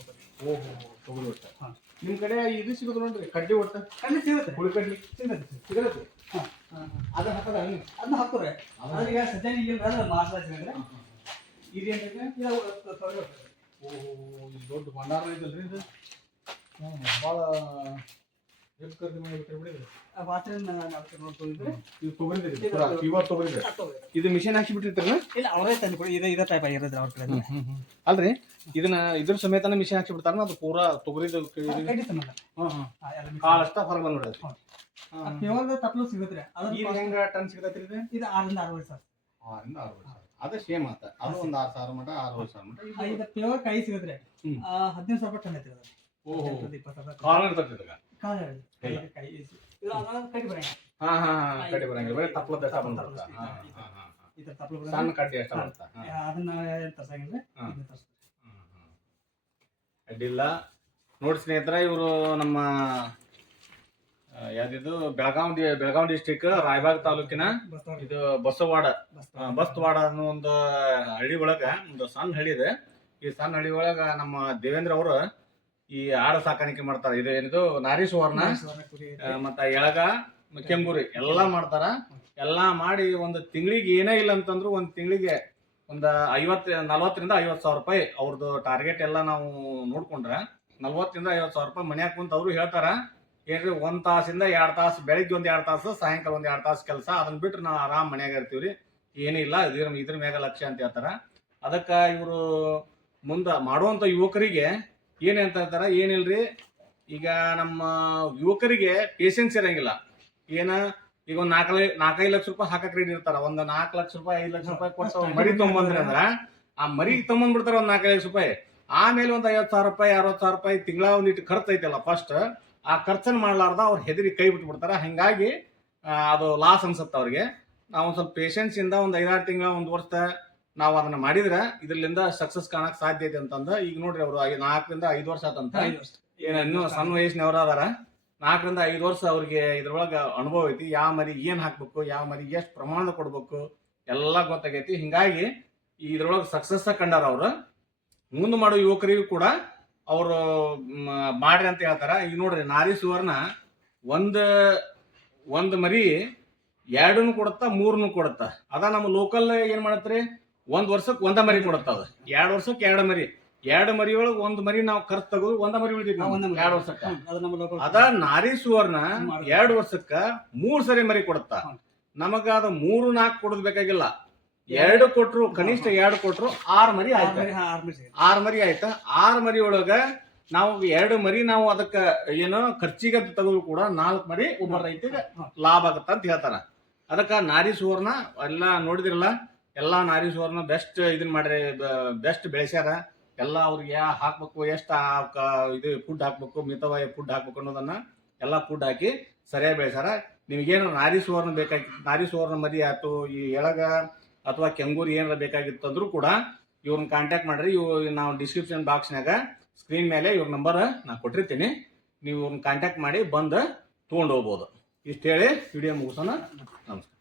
ಓಹೋ ತೊಗರಿ
ನಿಮ್ಮ
ನಿಮ್ ಕಡೆ ಇದು ಸಿಗೋದು ನೋಡ್ರಿ ಕಡ್ಡಿ ಒಟ್ಟ
ಅಲ್ಲಿ ಸಿಗುತ್ತೆ.
ಹುಳಿ ಕಡ್ಡಿ
ಸಿಗುತ್ತೆ.
ಸಿಗತ್ತೆ? ಅದ ಹಾಕದ
ಅದನ್ನ ಹಾಕೋರೆ ಈಗ ಸದ್ಯ ಈಗ ಬರಲ್ಲ ಮಾಸ ಸಿಗುತ್ತೆ
ಇದೇನೈತೆ
ಇದು ತೊಗರಿ ಹೊಟ್ಟು.
ಓಹೋ ಇದು ದೊಡ್ಡ ಭಂಡಾರ ಇದಲ್ರಿ ಇದು? ಭಾಳ ಇದು ಮಿಷನ್ ಹಾಕಿ ಬಿಟ್ಟಿರ್ತಾರಲ್ಲ
ಇಲ್ಲ ಅವರೇ ತಂದು ಕೊಡಿ ಇದೇ ಇದೇ ಟೈಪ್ ಆಗಿರೋದ್ರ ಅವ್ರ ಕಡೆ.
ಅಲ್ರಿ ಇದನ್ನ ಇದ್ರ ಸಮೇತನ ಮಿಷನ್ ಹಚ್ಚಿ ಬಿಡ್ತಾರ ಅದು ಪೂರಾ ತೊಗರಿದು ಅಷ್ಟ ಹೊರಗೆ
ಆ ಪ್ಯೂರ್ದ ತಪ್ಪಲು ಸಿಗುತ್ತೆ
ಈಗ ಹೆಂಗ ಟನ್ ಸಿಗತೈತ್ರಿ ಇದು?
ಇದು ಸಾವಿರ.
ಆರಿಂದ ಆರು ವರ್ಷ ಅದು ಸೇಮ್ ಆತ. ಅದು ಒಂದು ಆರು ಸಾವಿರ ಮಟ ಆರು ಸಾವಿರ ಮಟ
ಇದು ಪ್ಯೂರ್ ಕೈ ಸಿಗುತ್ತೆ. ಹದಿನೈದು ಸಾವಿರ ರೂಪಾಯಿ ಟನ್ ಐತಿ ಅದು. ಕೈ ಕೈ ಇದು ಅದನ್ನ ಕಡ್ಡಿ ಬರಂಗಿಲ್ಲ.
ಹಾ ಹಾ ಹಾ ಕಡಿ ಬರಂಗಿಲ್ಲ. ಬರೀ ತಪ್ಪಲದ ಅಷ್ಟ
ತಪ್ಪಲ
ಬಂದ್ಬಿಡ್ತ
ತಪ್ಪಲ
ಹಾ ಹಾ ಹಾ ಹಾ.
ಈ ಥರ ತಪ್ಪಲು
ಸಣ್ಣ
ಬರಂಗಿಲ್ಲ
ಅಷ್ಟ
ಹಾ. ಅದನ್ನ ಏನ್ ತರ್ಸಂಗಿಲ್ಲ.
ಹಾ.
ಇದನ್ನ ತರ್ಸ್ತಾರೆ
ಹ್ಮ್, ಹ್ಮ್. ಅಡ್ಡಿಲ್ಲ. ನೋಡಿ ಸ್ನೇಹಿತರ ಇವರು ನಮ್ಮ ಯಾವ್ದಿದು? ಬೆಳಗಾವ್ ಬೆಳಗಾವ್ ಡಿಸ್ಟಿಕ್ ರಾಯಬಾಗ್ ತಾಲೂಕಿನ ಇದು ಬಸವಾಡ.
ಬಸ್ತವಾಡ
ಅನ್ನೋ ಒಂದು ಹಳ್ಳಿ ಒಳಗ ಒಂದು ಸಣ್ಣ ಹಳ್ಳಿ ಇದೆ. ಈ ಸಣ್ಣ ಹಳ್ಳಿ ಒಳಗ ನಮ್ಮ ದೇವೇಂದ್ರ ಅವರು ಈ ಆಡ ಸಾಕಾಣಿಕೆ ಮಾಡ್ತಾರ. ಇದು ಏನಿದು? ನಾರಿ ಸುವರ್ಣ ಮತ್ತ ಎಳಗ ಕೆಂಗುರಿ ಎಲ್ಲಾ ಮಾಡ್ತಾರ. ಎಲ್ಲಾ ಮಾಡಿ ಒಂದು ತಿಂಗಳಿಗೆ ಏನೇ ಇಲ್ಲ ಅಂತಂದ್ರು ಒಂದ್ ತಿಂಗಳಿಗೆ ಒಂದ್ ಐವತ್ ನಲ್ವತ್ತರಿಂದ ಐವತ್ ಸಾವಿರ ರೂಪಾಯಿ ಅವ್ರದ್ದು ಟಾರ್ಗೆಟ್ ಎಲ್ಲ ನಾವು ನೋಡ್ಕೊಂಡ್ರೆ ನಲ್ವತ್ತರಿಂದ ಐವತ್ ಸಾವಿರ ರೂಪಾಯಿ ಮನ್ಯಾಗ ಕುಂತ ಅವರು ಹೇಳ್ತಾರ ಏನ್ರಿ ಒಂದ್ ತಾಸಿಂದ ಎರಡ್ ತಾಸು ಬೆಳಿಗ್ಗೆ ಒಂದ್ ಎರಡ್ ತಾಸು ಸಾಯಂಕಾಲ ಒಂದ್ ಎರಡ್ ತಾಸು ಕೆಲಸ ಅದನ್ನ ಬಿಟ್ಟರೆ ನಾವು ಆರಾಮ್ ಮನ್ಯಾಗ ಇರ್ತೀವ್ರಿ. ಏನಿಲ್ಲ ಇದ್ರ ಇದ್ರ ಮ್ಯಾಗ ಲಕ್ಷ್ಯ ಅಂತ ಹೇಳ್ತಾರ. ಅದಕ್ಕ ಇವರು ಮುಂದ ಮಾಡುವಂತ ಯುವಕರಿಗೆ ಏನ್ ಅಂತ ಹೇಳ್ತಾರ ಏನಿಲ್ರಿ? ಈಗ ನಮ್ಮ ಯುವಕರಿಗೆ ಪೇಷನ್ಸ್ ಇರಂಗಿಲ್ಲ. ಏನ? ಈಗ ಒಂದ್ ನಾಲ್ಕೈದು ನಾಲ್ಕೈದು ಲಕ್ಷ ರೂಪಾಯಿ ಹಾಕಕ್ ರೆಡಿ ಇರ್ತಾರ. ಒಂದ್ ನಾಲ್ಕು ಲಕ್ಷ ರೂಪಾಯಿ, ಐದು ಲಕ್ಷ ರೂಪಾಯಿ ಕೊಟ್ಟು ಮರಿ ತೊಗೊಂಬಂದ್ರಿ ಅಂದ್ರ, ಆ ಮರಿ ತೊಗೊಂಬಂದ್ಬಿಡ್ತಾರ ಒಂದ್ ನಾಲ್ಕೈದು ಲಕ್ಷ ರೂಪಾಯಿ. ಆಮೇಲೆ ಒಂದ್ ಐವತ್ ಸಾವಿರ ರೂಪಾಯಿ ಅರವತ್ ಸಾವಿರ ರೂಪಾಯಿ ತಿಂಗಳ ಒಂದಿಟ್ಟು ಖರ್ಚು ಐತಲ್ಲ ಫಸ್ಟ್ ಆ ಖರ್ಚನ್ನು ಮಾಡ್ಲಾರ್ದ ಅವ್ರ ಹೆದರಿ ಕೈ ಬಿಟ್ಬಿಡ್ತಾರೆ. ಹಂಗಾಗಿ ಅದು ಲಾಸ್ ಅನ್ಸುತ್ತೆ ಅವ್ರಿಗೆ. ನಾವು ಸ್ವಲ್ಪ ಪೇಷನ್ಸ್ ಇಂದ ಒಂದ್ ಐದಾರು ತಿಂಗಳ, ಒಂದ್ ವರ್ಷ ನಾವು ಅದನ್ನ ಮಾಡಿದ್ರೆ ಇದರಿಂದ ಸಕ್ಸಸ್ ಕಾಣಕ್ ಸಾಧ್ಯ ಐತೆ ಅಂತಂದ ಈಗ ನೋಡ್ರಿ ಅವರು ನಾಲ್ಕರಿಂದ ಐದು ವರ್ಷ ಆತಂತ. ಏನ ಇನ್ನೂ ಸಣ್ಣ ವಯಸ್ಸಿನವ್ರ ಅದಾರ ನಾಲ್ಕರಿಂದ ಐದು ವರ್ಷ ಅವ್ರಿಗೆ ಇದ್ರೊಳಗ ಅನುಭವ ಐತಿ ಯಾವ ಮರಿ ಏನ್ ಹಾಕ್ಬೇಕು ಯಾವ ಮರಿ ಎಷ್ಟು ಪ್ರಮಾಣ ಕೊಡ್ಬೇಕು ಎಲ್ಲ ಗೊತ್ತಾಗೈತಿ. ಹಿಂಗಾಗಿ ಇದ್ರೊಳಗೆ ಸಕ್ಸಸ್ ಕಂಡಾರ ಅವ್ರು. ಮುಂದೆ ಮಾಡೋ ಯುವಕರಿಗೂ ಕೂಡ ಅವರು ಮಾಡ್ರಿ ಅಂತ ಹೇಳ್ತಾರ. ಈಗ ನೋಡ್ರಿ ನಾರಿ ಸುವರ್ಣ ಒಂದು ಒಂದು ಮರಿ ಎರಡನ್ನು ಕೊಡುತ್ತಾ ಮೂರನ್ನು ಕೊಡುತ್ತಾ. ಅದ ನಮ್ಮ ಲೋಕಲ್ ಏನ್ ಮಾಡತ್ರಿ? ಒಂದ್ ವರ್ಷಕ್ಕೆ ಒಂದ ಮರಿ ಕೊಡುತ್ತ ಅದ. ಎರಡ್ ವರ್ಷಕ್ಕೆ ಎರಡು ಮರಿ. ಎರಡು ಮರಿ ಒಳಗ್ ಒಂದ್ ಮರಿ ನಾವು ಖರ್ಚು ತಗೋದು ಒಂದ ಮರಿ ಉಳಿದೈತಿ
ನಾವು ಒಂದ ಮರಿ.
ಎರಡು ವರ್ಷಕ್ಕ.
ಹ್ಮ್, ಅದು ನಮ್ಮ local
ಅದ ನಾರಿ ಸುವರ್ಣ
ಎರಡ್
ಎರಡು ವರ್ಷಕ್ಕ ಮೂರ್ ಸರಿ ಮರಿ ಕೊಡುತ್ತ.
ಹ್ಮ್.
ನಮಗ ಅದ ಮೂರು ನಾಲ್ಕು ಕೊಡೋದ್ ಬೇಕಾಗಿಲ್ಲ. ಎರಡು ಕೊಟ್ರು ಕನಿಷ್ಠ ಎರಡು ಕೊಟ್ರು ಆರ್ ಮರಿ
ಆರು
ಆಯ್ತ.
ಮರಿ, ಹಾ, ಆರು ಮರಿ ಸಿಗುತ್ತೆ.
ಆರ್ ಮರಿ ಆಯ್ತ. ಆರ್ ಮರಿ ಒಳಗ ನಾವು ಎರಡು ಮರಿ ನಾವು ಅದಕ್ಕ ಏನು ಖರ್ಚಿಗೆ ಅಂತ ತಗೊಂಡು ಕೂಡ ನಾಲ್ಕು ಮರಿ ಒಬ್ಬ ರೈತಗೆ ಲಾಭ ಆಗತ್ತ ಅಂತ ಹೇಳ್ತಾರ. ಅದಕ್ಕ ನಾರಿ ಸುವರ್ಣ ಎಲ್ಲ ನೋಡಿದಿರಲ್ಲ ಎಲ್ಲಾ ನಾರಿ ಸುವರ್ಣ ಬೆಸ್ಟ್ ಇದನ್ನ ಮಾಡ್ರಿ ಬೆಸ್ಟ್ ಬೆಳೆಸ್ಯಾರ. ಎಲ್ಲ ಅವ್ರಿಗೆ ಹಾಕ್ಬೇಕು, ಎಷ್ಟು ಇದು ಫುಡ್ ಹಾಕ್ಬೇಕು ಮಿತವಾಯ ಫುಡ್ ಹಾಕ್ಬೇಕು ಅನ್ನೋದನ್ನ ಎಲ್ಲ ಫುಡ್ ಹಾಕಿ ಸರಿಯಾಗಿ ಬೆಳೆಸ್ಯಾರ. ನಿಮ್ಗೇನು ನಾರಿ ಸುವರ್ಣ ಬೇಕಾಗಿತ್ತು ನಾರಿ ಸುವರ್ಣ ಮರಿ ಆಯ್ತು, ಈ ಎಳಗ ಅಥವಾ ಕೆಂಗೂರಿ ಏನಾರ ಬೇಕಾಗಿತ್ತು ಅಂದ್ರೂ ಕೂಡ ಇವ್ರನ್ನ ಕಾಂಟ್ಯಾಕ್ಟ್ ಮಾಡ್ರಿ. ಇವ್, ನಾವು ಡಿಸ್ಕ್ರಿಪ್ಷನ್ ಬಾಕ್ಸ್ನಾಗ ಸ್ಕ್ರೀನ್ ಮೇಲೆ ಇವ್ರ ನಂಬರ್ ನಾ ಕೊಟ್ಟಿರ್ತೀನಿ. ನೀವು ಇವ್ರನ್ನ ಕಾಂಟ್ಯಾಕ್ಟ್ ಮಾಡಿ ಬಂದು ತೊಗೊಂಡು ಹೋಗ್ಬೋದು. ಇಷ್ಟು ಹೇಳಿ ವಿಡಿಯೋ ಮುಗಿಸೋಣ. ನಮಸ್ಕಾರ.